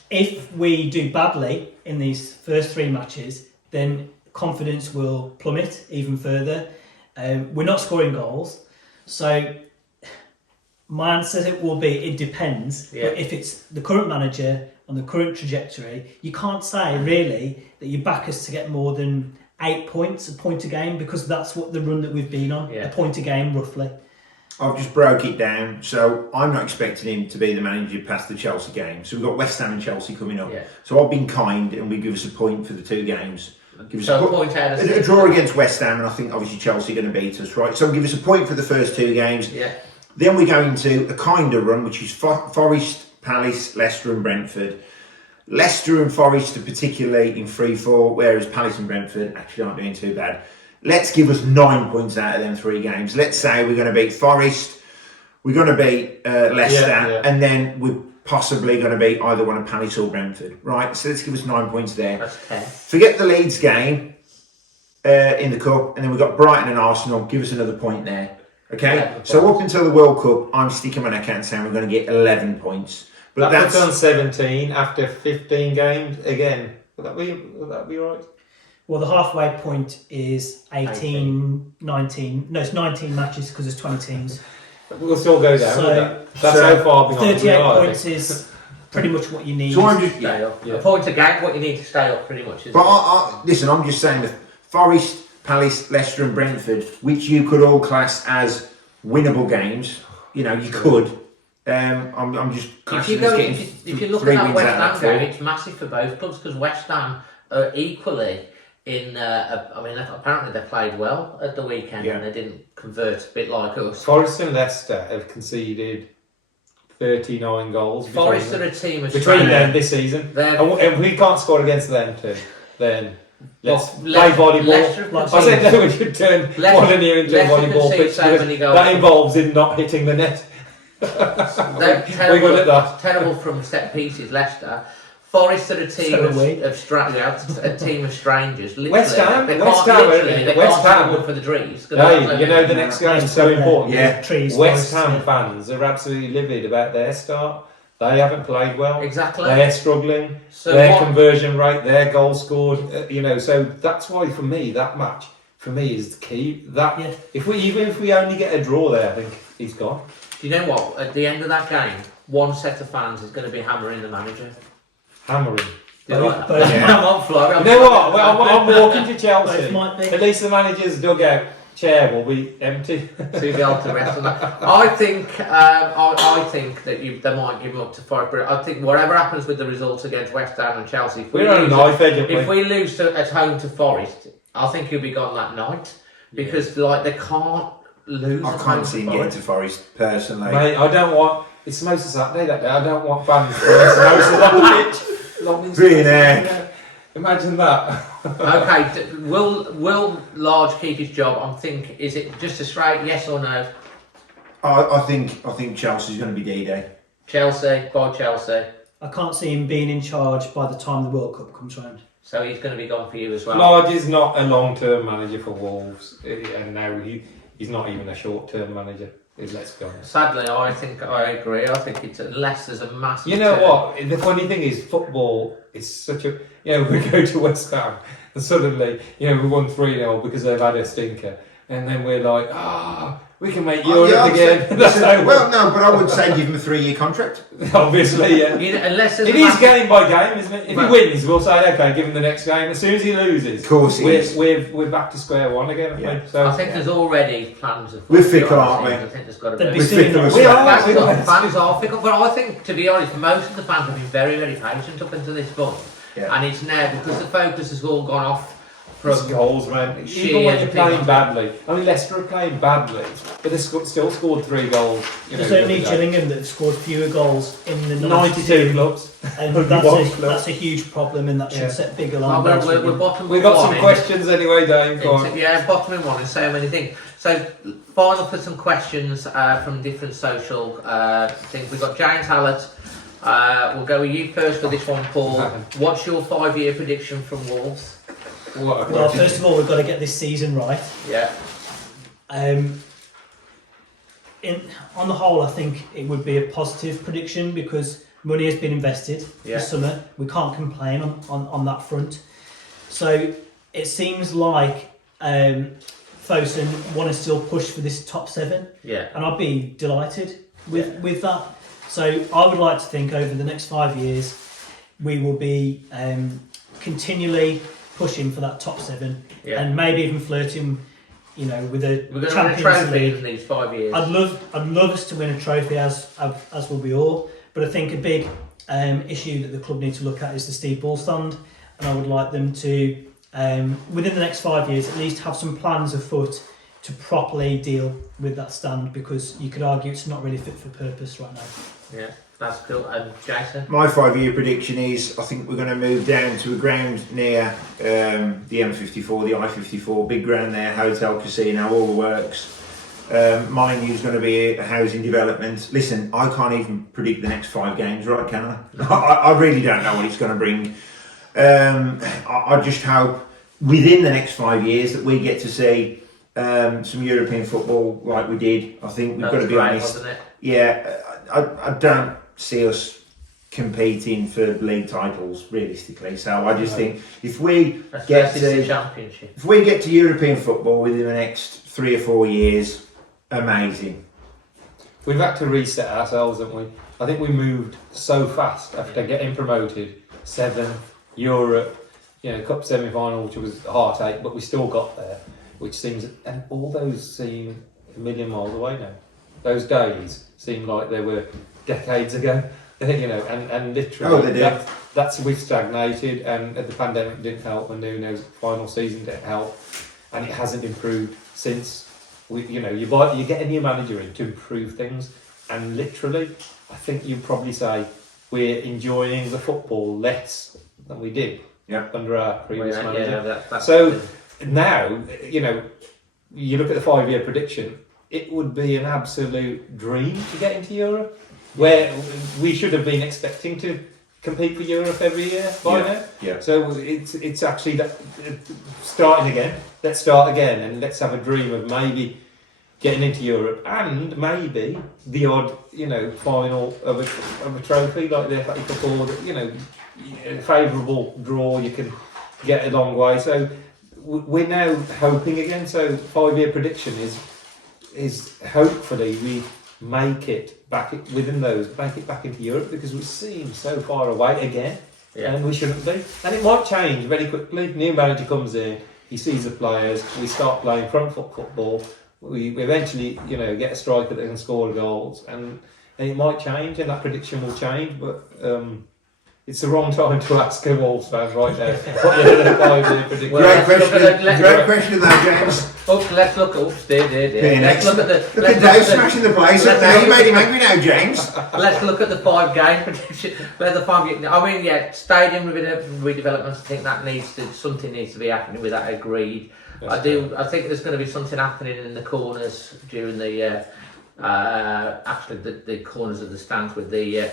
if we do badly in these first 3 matches, then confidence will plummet even further. We're not scoring goals, so my answer it depends. Yeah. But if it's the current manager on the current trajectory, you can't say really that you back us to get more than 8 points, a point a game, because that's what the run that we've been on, a point a game roughly. I've just broke it down, so I'm not expecting him to be the manager past the Chelsea game. So we've got West Ham and Chelsea coming up. Yeah. So I've been kind, and we give us a point for the 2 games. Give us So a point out of a 6. draw against West Ham, and I think obviously Chelsea are going to beat us, right? So give us a point for the first 2 games. Yeah. Then we go into a kind of run, which is Forest, Palace, Leicester and Brentford. Leicester and Forest are particularly in 3-4, whereas Palace and Brentford actually aren't doing too bad. Let's give us 9 points out of them 3 games. Let's say we're going to beat Forest, we're going to beat Leicester, and then we're possibly going to beat either one of Palace or Brentford, right? So let's give us 9 points there. That's 10. Forget the Leeds game in the Cup, and then we've got Brighton and Arsenal. Give us another point there, okay? So up until the World Cup, I'm sticking my neck out and saying we're going to get 11 points. But that's on 17 after 15 games. Again, would that be right? Well, the halfway point is 19. No, it's 19 matches because there's 20 teams. We'll still go down. So that's how far behind 38 we are, points is pretty much what you need. So I'm just Stay up. A point a game, what you need to stay up pretty much. But listen, I'm just saying that Forest, Palace, Leicester and Brentford, which you could all class as winnable games, you could. I'm just if you look at that West Ham game, it's massive for both clubs because West Ham are equally in. Apparently they played well at the weekend and they didn't convert, a bit like us. Forest and Leicester have conceded 39 goals. Forest are a team of between them this season, and if we can't score against them too, then let's play volleyball. I said no, we should turn one in here into a volleyball pitch that involves in not hitting the net. They're terrible from set pieces, Leicester. Forest are a team a team of strangers. Literally, West Ham for the trees. Hey, the next game is so important. Yeah, trees. West Ham fans are absolutely livid about their start. They haven't played well. Exactly. They're struggling. Their conversion rate, their goal scored. So that's why for me that match is the key. Even if we only get a draw there, I think he's gone. Do you know what? At the end of that game, one set of fans is going to be hammering the manager. Hammering. Do you like that? Both. I'm on fly. You know what? Well, I'm walking to Chelsea. Both might be. At least the manager's dugout chair will be empty. To be able to rest on that. I think I think that they might give him up to 5. But I think whatever happens with the results against West Ham and Chelsea, We're on a knife edge, aren't if we? we lose at home to Forest, I think he'll be gone that night because like they can't lose. I at home can't to see him getting Forest. to Forest personally. Mate, I don't want. It's most of Saturday that day. I don't want fans most of that pitch. Brilliant, eh? Imagine that. Okay, will Lage keep his job? I'm thinking, is it just a straight yes or no? I think Chelsea's going to be D-Day. Chelsea, by Chelsea. I can't see him being in charge by the time the World Cup comes round. So he's going to be gone for you as well. Lage is not a long-term manager for Wolves, and now he's not even a short-term manager. Let's be honest. Sadly, I agree. I think it's unless there's a massive. You know turn. what? The funny thing is, football is such a. We go to West Ham and suddenly, we won 3-0 because they've had a stinker, and then we're like, we can make Europe again. Well, no, but I would say give him a 3-year contract. Obviously, yeah. Unless there's It is game by game, isn't it? If he wins, we'll say, okay, give him the next game. As soon as he loses, Of course he is. we're back to square one again. Yeah. So I think there's already plans of. We're fickle, aren't we? I think there's got to They'd be. be seeing fickle as we are. Fans are fickle, but I think, to be honest, most of the fans have been very, very patient up until this point. Yeah. And it's now because the focus has all gone off from goals, man. Shea Even when and you're playing things. badly. I mean, Leicester are playing badly, but they still scored 3 goals. There's only Gillingham that have scored fewer goals in the 92 clubs. and One club. that's a huge problem, and that should Yeah. set big Well, alarm bells. we're bottom. We've got one some in- questions anyway, Dave. Go on. Yeah, bottom in one and so many things. So, final for some questions from different social things. We've got James Hallett. We'll go with you first for this one, Paul. What's your 5-year prediction from Wolves? What a Well, question. first of all, we've got to get this season right. Yeah. On the whole, I think it would be a positive prediction because money has been invested Yeah. this summer. We can't complain on that front. So it seems like Fosun want to still push for this top 7, Yeah. and I'd be delighted with that. So I would like to think over the next 5 years we will be continually pushing for that top 7, Yeah. and maybe even flirting, with a We're going to win a Champions trophy League. in these 5 years. I'd love us to win a trophy as will we all, but I think a big issue that the club need to look at is the Steve Ball stand, and I would like them to within the next 5 years at least have some plans afoot to properly deal with that stand, because you could argue it's not really fit for purpose right now. Yeah, that's cool. And Jason? My 5-year prediction is I think we're going to move down to a ground near the M54, the I-54, big ground there, hotel, casino, all the works. My news is going to be a housing development. Listen, I can't even predict the next 5 games, right, can I? I really don't know what it's going to bring. I just hope within the next 5 years that we get to see some European football like we did. I think we've got to be honest. Wasn't it? Yeah, I don't see us competing for league titles realistically. So I just think if we get Especially the to championship. European football within the next 3 or 4 years, amazing. We've had to reset ourselves, haven't we? I think we moved so fast after getting promoted. 7th, Europe, Cup semi-final, which was a heartache, but we still got there, which seems, and all those seem a million miles away now. Those days seem like they were decades ago, and literally, Oh, they did. that's we've stagnated, and the pandemic didn't help, and Nuno's final season didn't help, and it hasn't improved since. You get a new manager in to improve things, and literally, I think you'd probably say we're enjoying the football less than we did under our previous manager. That's So now, you look at the 5-year prediction, it would be an absolute dream to get into Europe, where we should have been expecting to compete for Europe every year by now. Yeah. So it's actually starting again. Let's start again, and let's have a dream of maybe getting into Europe, and maybe the odd, final of a trophy like the FA Cup, or a favourable draw. You can get a long way. So we're now hoping again. So 5-year prediction is hopefully we make it back within those, make it back into Europe, because we seem so far away again, and we shouldn't be. And it might change very quickly. New manager comes in, he sees the players, we start playing front foot football. We eventually, get a striker that can score goals, and it might change, and that prediction will change. But it's the wrong time to ask a Wolves fan right now. What you're going to 5-year prediction? Great question though, James. Let's look. Let's look at the. Look at Dave smashing the place up now. You made him angry now, James. Let's look at the 5-game prediction. Stadium redevelopment. I think that something needs to be happening with that. Agreed. I think there's going to be something happening in the corners during the the corners of the stands with the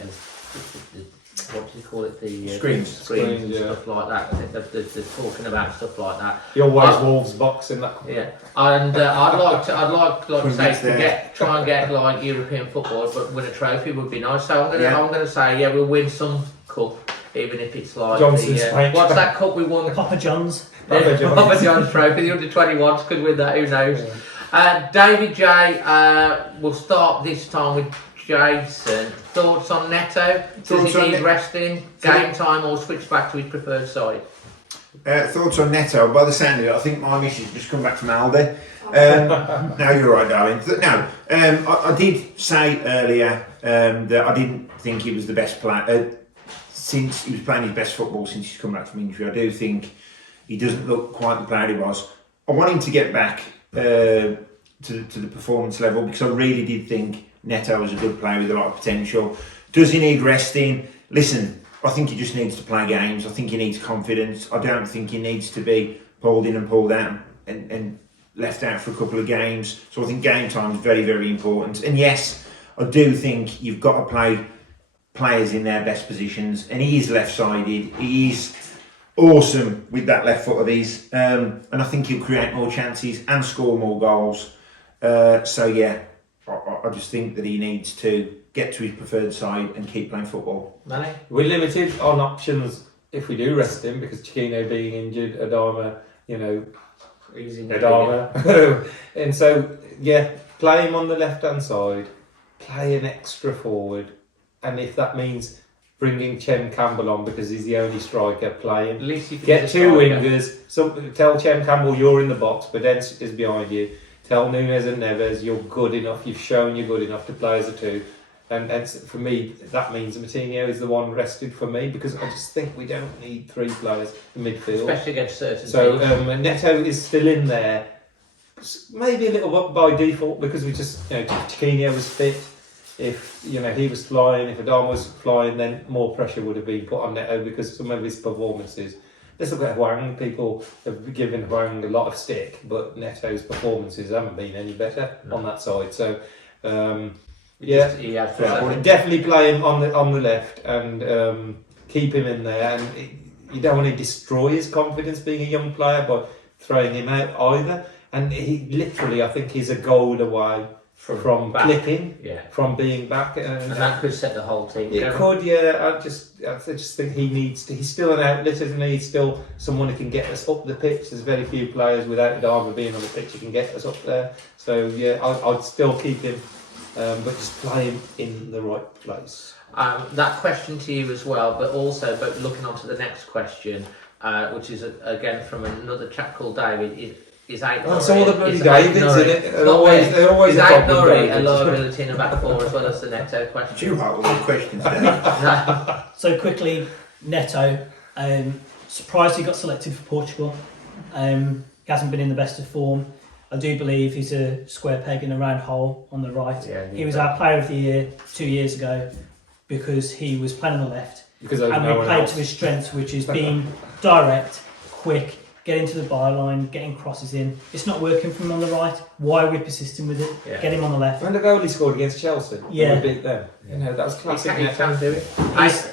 what do you call it? The screens and stuff like that. I think they're talking about stuff like that. The always Wolves box in that. Yeah, and I'd like to say try and get like European football, but win a trophy would be nice. So I'm gonna say we'll win some cup, even if it's like Johnson's what's that cup we won? Papa John's. Papa John's trophy. The under-21s could win that. Who knows? Yeah. David J. We'll start this time with Jason. Thoughts on Neto? Does he need resting, game time, or switch back to his preferred side? Thoughts on Neto? By the sound of it, I think my missus just come back from Aldi. No, you're right, darling. No, I did say earlier that I didn't think he was the best player since he was playing his best football since he's come back from injury. I do think he doesn't look quite the player he was. I want him to get back to the performance level, because I really did think Neto was a good player with a lot of potential. Does he need resting? Listen, I think he just needs to play games. I think he needs confidence. I don't think he needs to be pulled in and pulled out and left out for a couple of games. So I think game time is very, very important. And yes, I do think you've got to play players in their best positions. And he is left-sided. He is awesome with that left foot of his. And I think he'll create more chances and score more goals. I just think that he needs to get to his preferred side and keep playing football. Manny? We're limited on options if we do rest him, because Chiquinho being injured, Adama, Adama. And so, play him on the left-hand side, play an extra forward, and if that means bringing Chem Campbell on because he's the only striker, play him. At least you can get two wingers. Tell Chem Campbell you're in the box, but Bedence is behind you. Tell Nunes and Neves you're good enough, you've shown you're good enough to play as a two. And for me, that means Moutinho is the one rested for me, because I just think we don't need three players in midfield. Especially against certain teams. Neto is still in there, maybe a little bit by default, because we just, Chiquinho was fit. If, he was flying, if Adama was flying, then more pressure would have been put on Neto because some of his performances. Let's look at Hwang. People have given Hwang a lot of stick, but Neto's performances haven't been any better on that side. So, definitely play him on the left and keep him in there. And you don't want to destroy his confidence being a young player by throwing him out either. And he literally, I think, he's a goal away from clicking, from being back, and that could set the whole team. It could, I just think he needs to. He's still an outlet, isn't he? He's still someone who can get us up the pitch. There's very few players without Adama being on the pitch who can get us up there. So I'd still keep him, but just play him in the right place. That question to you as well, but looking on to the next question, which is again from another chap called David. Is that's all the bloody Davids, isn't it? They're always a problem. A liability in the back four as well as the Neto question. You have all the questions. So quickly, Neto. Surprised he got selected for Portugal. He hasn't been in the best of form. I do believe he's a square peg in a round hole on the right. He was our Player of the Year 2 years ago because he was playing on the left. And we played to his strengths, which is being direct, quick, getting to the byline, getting crosses in. It's not working for him on the right. Why are we persisting with it? Yeah. Get him on the left. When the goal he scored against Chelsea, we beat them. That was classic. He can do it.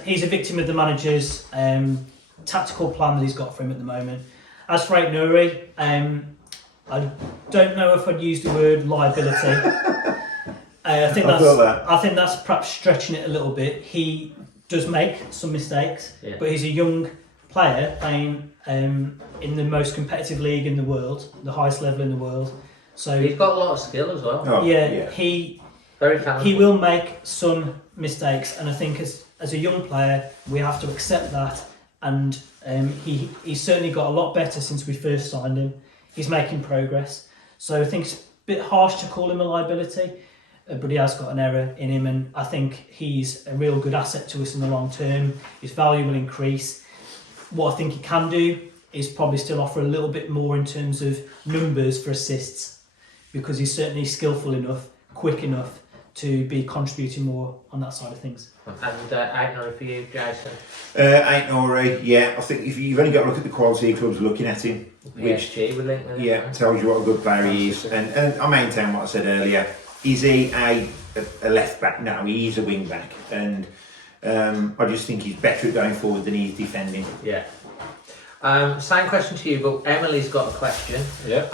He's a victim of the manager's tactical plan that he's got for him at the moment. As for Aït-Nouri, I don't know if I'd use the word liability. I think that's perhaps stretching it a little bit. He does make some mistakes, but he's a young player playing in the most competitive league in the world, the highest level in the world. So he's got a lot of skill as well. He Very talented. He will make some mistakes, and I think as a young player, we have to accept that. And he's certainly got a lot better since we first signed him. He's making progress. So I think it's a bit harsh to call him a liability, but he has got an error in him, and I think he's a real good asset to us in the long term. His value will increase. What I think he can do is probably still offer a little bit more in terms of numbers for assists, because he's certainly skillful enough, quick enough to be contributing more on that side of things. And Aitnori for you, Jason? Aitnori, yeah. I think if you've only got to look at the quality of clubs looking at him, which PSG, we link with yeah, tells you what a good player he is. And I maintain what I said earlier. Is he a left back? No, he is a wing back. And I just think he's better at going forward than he is defending. Yeah. Same question to you, but Emily's got a question. Yeah.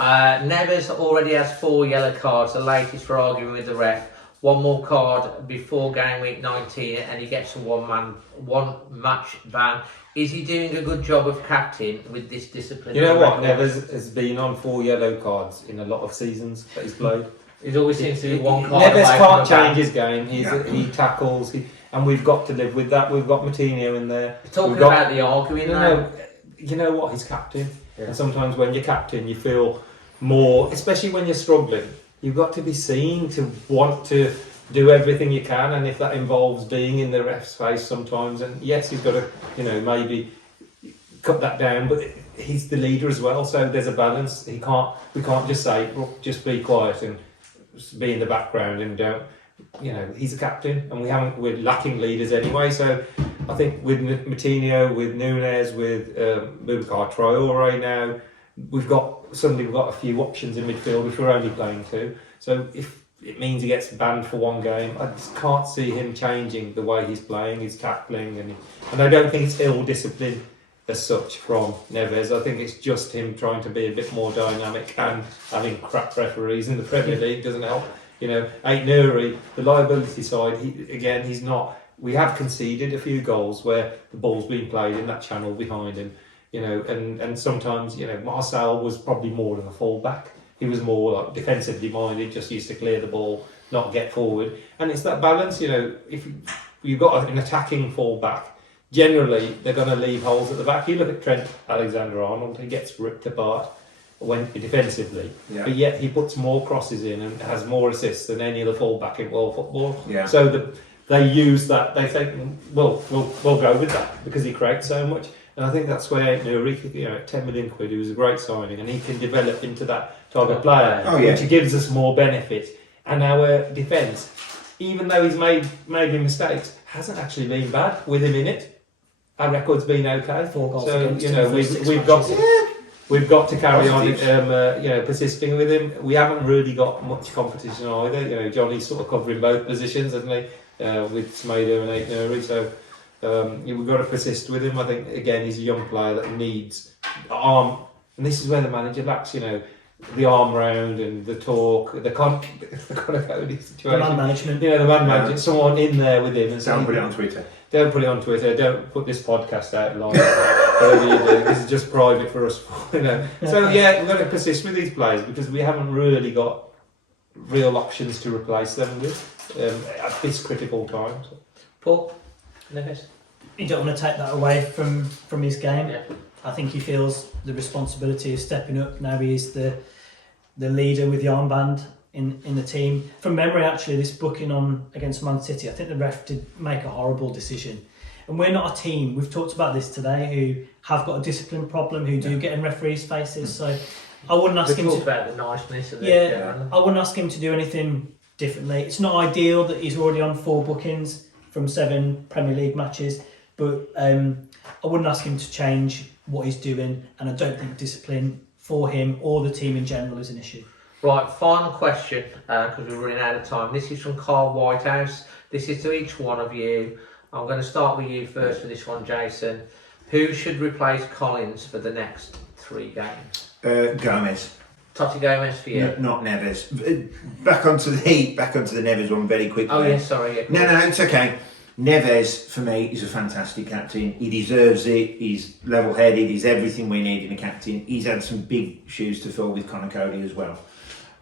Neves already has 4 yellow cards, the latest for arguing with the ref. 1 more card before game week 19, and he gets a one match ban. Is he doing a good job of captain with this discipline? You know what? Neves has been on 4 yellow cards in a lot of seasons that he's played. He's always seems to be 1 card. Neves away can't from change his game. He tackles, and we've got to live with that. We've got Moutinho in there. Talking about the arguing now. You know what? He's captain, and sometimes when you're captain, you feel more, especially when you're struggling. You've got to be seen to want to do everything you can, and if that involves being in the ref's face sometimes, and yes, he's got to, maybe cut that down, but he's the leader as well, so there's a balance. We can't just say, well, just be quiet and be in the background and don't, he's a captain, and we're lacking leaders anyway, so I think with Moutinho, with Núñez, with Boubacar Traoré now, we've got a few options in midfield if we're only playing 2. So if it means he gets banned for 1 game, I just can't see him changing the way he's playing, he's tackling, and I don't think it's ill discipline as such from Neves. I think it's just him trying to be a bit more dynamic, and having crap referees in the Premier League doesn't help. Aitnuri, the liability side, he's not. We have conceded a few goals where the ball's been played in that channel behind him, and sometimes, Marcel was probably more than a full-back. He was more like defensively minded, just used to clear the ball, not get forward. And it's that balance, if you've got an attacking full-back, generally they're going to leave holes at the back. You look at Trent Alexander-Arnold, he gets ripped apart when defensively, but yet he puts more crosses in and has more assists than any other full-back in world football. Yeah. So they use that, they think, well, we'll go with that because he creates so much. And I think that's where Nuriki, at 10 million quid, he was a great signing, and he can develop into that type of player, which gives us more benefit. And our defence, even though he's made maybe mistakes, hasn't actually been bad with him in it. Our record's been okay. 4 goals against we've got to carry on, persisting with him. We haven't really got much competition either. Johnny's sort of covering both positions, hasn't he? With Smader and Aitnuri, so. We've got to persist with him. I think, again, he's a young player that needs arm, and this is where the manager lacks, the arm round and the talk, the situation. The man management. The man management, someone in there with him. And don't put it on Twitter. Don't put it on Twitter. Don't put this podcast out live. Whatever you do, this is just private for us. So, we've got to persist with these players because we haven't really got real options to replace them with at this critical time. So. Paul? Neves? You don't want to take that away from his game. Yeah. I think he feels the responsibility of stepping up. Now he is the leader with the armband in the team. From memory, actually, this booking on against Man City, I think the ref did make a horrible decision. And we're not a team, we've talked about this today, who have got a discipline problem, who do get in referees' faces. So I wouldn't ask him to... about the niceness of it. I wouldn't ask him to do anything differently. It's not ideal that he's already on 4 bookings from 7 Premier League matches, but I wouldn't ask him to change what he's doing, and I don't think discipline for him or the team in general is an issue. Right, final question, because we're running out of time. This is from Carl Whitehouse. This is to each one of you. I'm going to start with you first for this one, Jason. Who should replace Collins for the next 3 games? Gomez. Totti Gomez for you? Not Neves. Back onto the Neves one very quickly. Oh, yeah, sorry. Yeah, No, it's okay. Neves, for me, is a fantastic captain. He deserves it. He's level-headed. He's everything we need in a captain. He's had some big shoes to fill with Conor Cody as well.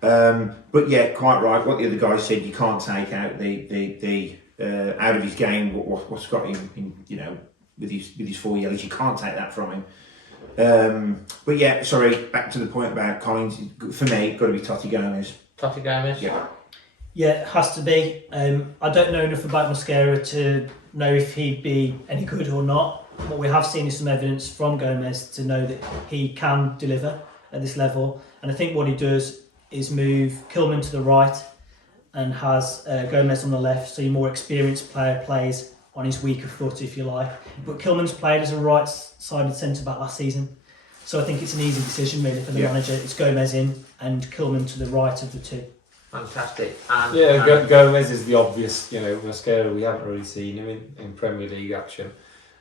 But yeah, quite right. What the other guy said, you can't take out the out of his game what's got him in, you know, with his 4 yellows. You can't take that from him. But yeah, sorry. Back to the point about Collins. For me, got to be Totti Gomez. Totti Gomez. Yeah. Yeah, it has to be. I don't know enough about Mosquera to know if he'd be any good or not. What we have seen is some evidence from Gomez to know that he can deliver at this level. And I think what he does is move Kilman to the right and has Gomez on the left, so your more experienced player plays on his weaker foot, if you like. But Kilman's played as a right-sided centre-back last season. So I think it's an easy decision really for the manager. It's Gomez in and Kilman to the right of the two. Fantastic. And, Gomez is the obvious, you know, Mosquera, we haven't really seen him in Premier League action.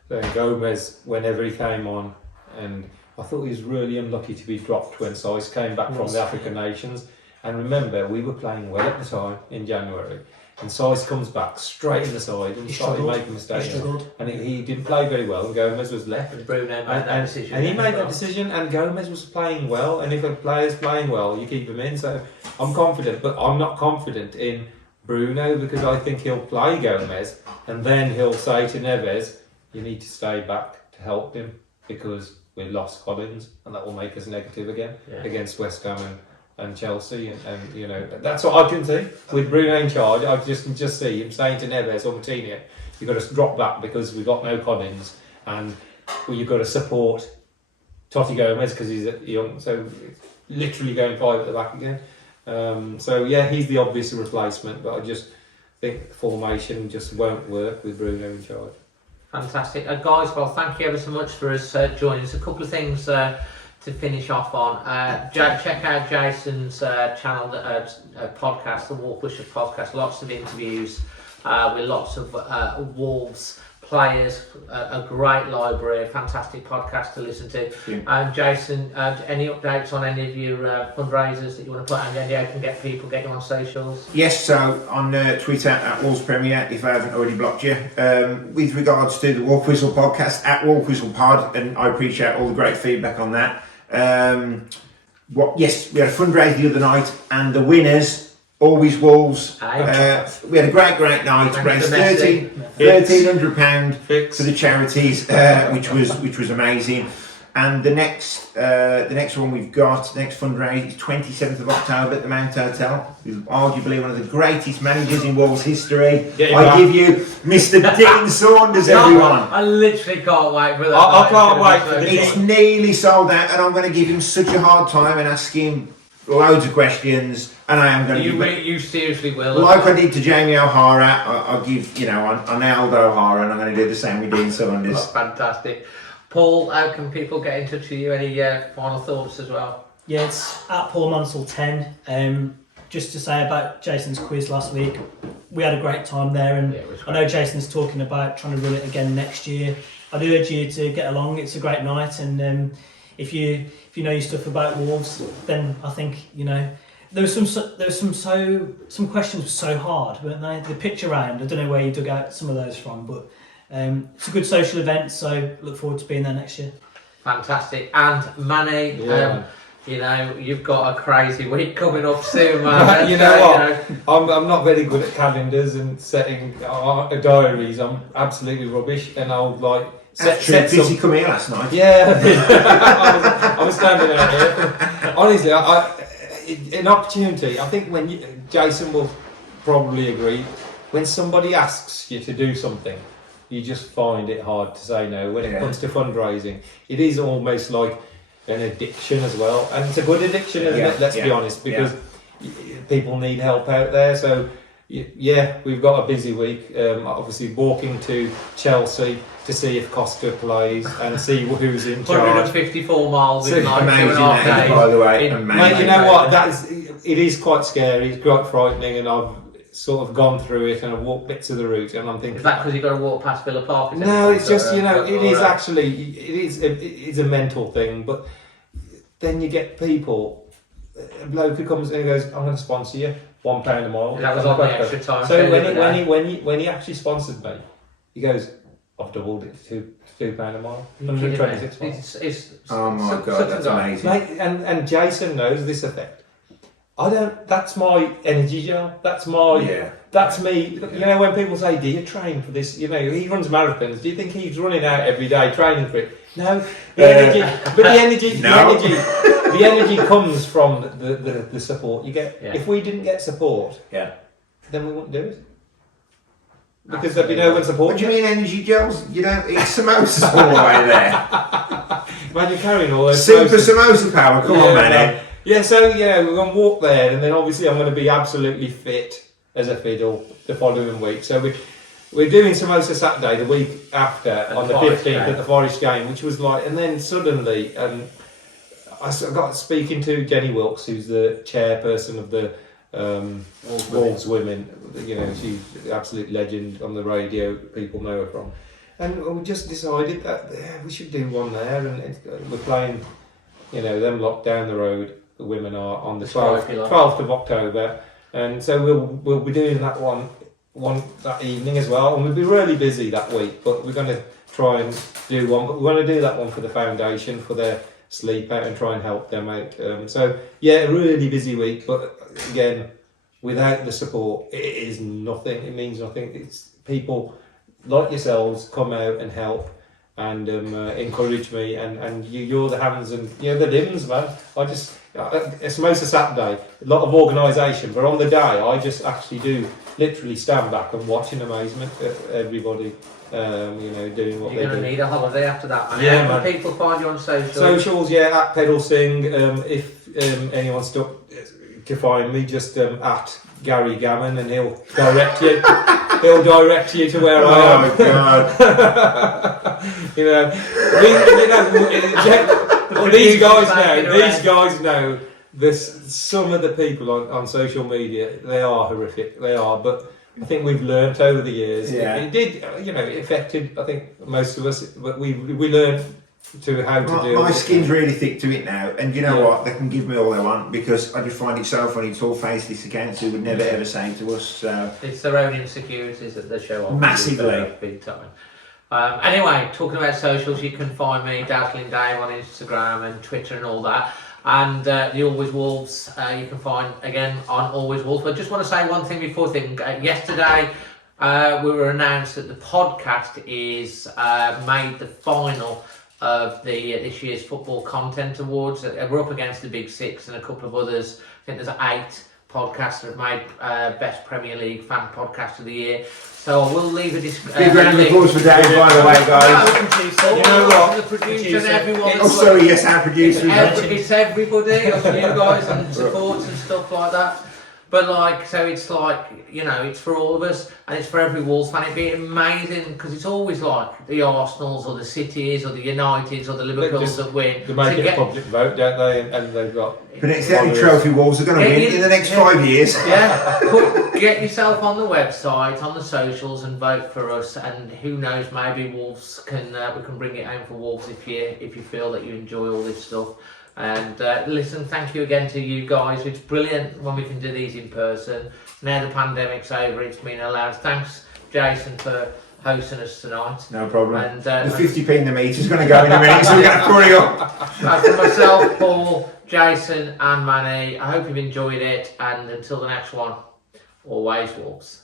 So Gomez, whenever he came on, and I thought he was really unlucky to be dropped when Sice came back from the African nations. And remember, we were playing well at the time in January, and Sice comes back straight in the side and started making mistakes. And he didn't play very well, and Gomez was left. And Bruno made that decision. And he made that decision, and Gomez was playing well. And if a player's playing well, you keep him in. So I'm confident, but I'm not confident in Bruno because I think he'll play Gomez, and then he'll say to Neves, "You need to stay back to help him because we lost Collins, and that will make us negative again against West Ham and Chelsea." And you know, that's what I can see with Bruno in charge. I can just see him saying to Neves or Martinez, "You've got to drop back because we've got no Collins, and you've got to support Totti Gomez because he's young." So literally going 5 at the back again. So yeah, he's the obvious replacement, but I just think the formation just won't work with Bruno in charge. Fantastic. Guys, well, thank you ever so much for us joining us. A couple of things to finish off on. Check out Jason's channel, podcast, the Walk Wisher podcast. Lots of interviews with lots of Wolves players, a great library, a fantastic podcast to listen to. Jason, any updates on any of your fundraisers that you want to put out and how can get you on socials? Yes, so on Twitter at Wolves Premier, if I haven't already blocked you. With regards to the Walk Whistle podcast, at Walk Whistle Pod, and I appreciate all the great feedback on that. Yes, we had a fundraiser the other night, and the winners, Always Wolves. We had a great night. Raised £1,300 for the charities, which was amazing. And the next one we've got, the next fundraiser is 27th of October at the Mount Hotel. Who's arguably one of the greatest managers in Wolves history. I give you Mr. Dean Saunders, everyone. I literally can't wait for that. I can't wait for it. It's nearly sold out, and I'm going to give him such a hard time and ask him loads of questions, and I am going to you seriously will. Like I did to Jamie O'Hara, I'll give, on Aldo O'Hara, and I'm going to do the same with Dean Saunders. That's fantastic. Paul, how can people get in touch with you? Any final thoughts as well? Yeah, it's at Paul Mansell 10. Just to say about Jason's quiz last week, we had a great time there, and I know Jason's talking about trying to run it again next year. I'd urge you to get along. It's a great night, and if you know your stuff about Wolves, then I think there was some questions were so hard, weren't they? The pitch around, I don't know where you dug out some of those from, but it's a good social event, so look forward to being there next year. Fantastic. And Manny, you've got a crazy week coming up soon, man. I'm not very good at calendars and setting diaries. I'm absolutely rubbish, and I'll did you come here last night? Yeah, I was standing out here. Honestly, an opportunity. I think Jason will probably agree. When somebody asks you to do something, you just find it hard to say no. When it comes to fundraising, it is almost like an addiction as well, and it's a good addiction, isn't it? Let's be honest, because people need help out there. So we've got a busy week. Obviously, walking to Chelsea to see if Costa plays and see who's in charge. 154 miles in like amazing 2.5 days. By the way, mate, you know what? It is quite scary. It's quite frightening, and I've sort of gone through it and I've walked bits of the route, and I'm thinking. Is that because you've got to walk past Villa Park? No, it's just it's a mental thing. But then you get people. A bloke who comes and goes, "I'm going to sponsor you £1 a mile." That was on the extra time. So when he actually sponsored me, he goes, "I've doubled it to £2 a mile, 126 miles." Oh my god, that's amazing! Mate, and Jason knows this effect. I don't. That's my energy gel. That's my. That's me. You know, when people say, "Do you train for this?" You know, he runs marathons. Do you think he's running out every day training for it? No. The energy, but the energy, the energy comes from the support you get. Yeah. If we didn't get support, Yeah. then we wouldn't do it. Because there'd be no one supporting. What do you mean energy gels? You don't eat samosas all the way there. Imagine carrying all those Super samosas. samosa power. Come on, Manny. Yeah, so we're going to walk there, and then obviously I'm going to be absolutely fit as a fiddle the following week. So we're doing Samosa Saturday the week after on the 15th at the Forest game, which was like, and then suddenly I got speaking to Jenny Wilkes, who's the chairperson of the Wolves Women. You know, she's an absolute legend on the radio. People know her from, and we just decided that we should do one there, and we're playing. You know, them lot down the road. The women are on the 12th of October, and so we'll be doing that one that evening as well, and we'll be really busy that week. But we're going to try and do one. But we're going to do that one for the foundation for their sleep out and try and help them out. So yeah, a really busy week. But again, without the support, it is nothing. It means nothing. It's people like yourselves come out and help. And encourage me, and you're the hands and you're the limbs, man. It's most of Saturday, a lot of organisation, but on the day I just actually do literally stand back and watch in amazement at everybody, doing what You're going to need a holiday after that, man. Yeah, man. man. People find you on socials. Socials, at Pedal Sing. If anyone's stuck to find me, just at Gary Gammon, and he'll direct you. He'll direct you to where I am. Oh God! These guys know. This some of the people on social media, they are horrific. They are, but I think we've learnt over the years. Yeah. It did, it affected, I think, most of us, but we learned to how to do. My skin's really thick to it now, and you know what? They can give me all they want because I just find it so funny. It's all faceless accounts who would never ever say to us. So. It's their own insecurities that they show on Massively. big time. Anyway, talking about socials, you can find me Dazzling Dave on Instagram and Twitter and all that. And the Always Wolves, you can find again on Always Wolves. But I just want to say one thing before I think. Yesterday, we were announced that the podcast is made the final of this year's Football Content Awards. We're up against the Big Six and a couple of others. I think there's 8 podcasts that have made Best Premier League Fan Podcast of the Year. So I will leave a big round of applause for Dave, by the way, guys. You know what? The producer and everyone. Also, yes, our producer. It's everybody, you guys, and supports and stuff like that. But so it's it's for all of us, and it's for every Wolves fan. It'd be amazing because it's always like the Arsenals or the Cities or the Uniteds or the Liverpools that win. They make it a public vote, don't they? And they've got. But it's the only trophy Wolves are going to win in the next 5 years. Yeah, get yourself on the website, on the socials, and vote for us. And who knows, maybe Wolves we can bring it home for Wolves if you feel that you enjoy all this stuff. And listen, thank you again to you guys. It's brilliant when we can do these in person. Now the pandemic's over, it's been allowed. Thanks, Jason, for hosting us tonight. No problem. And the 50p in the meter's going to go in a minute, so we're going to hurry up. For myself, Paul, Jason, and Manny, I hope you've enjoyed it. And until the next one, always Wolves.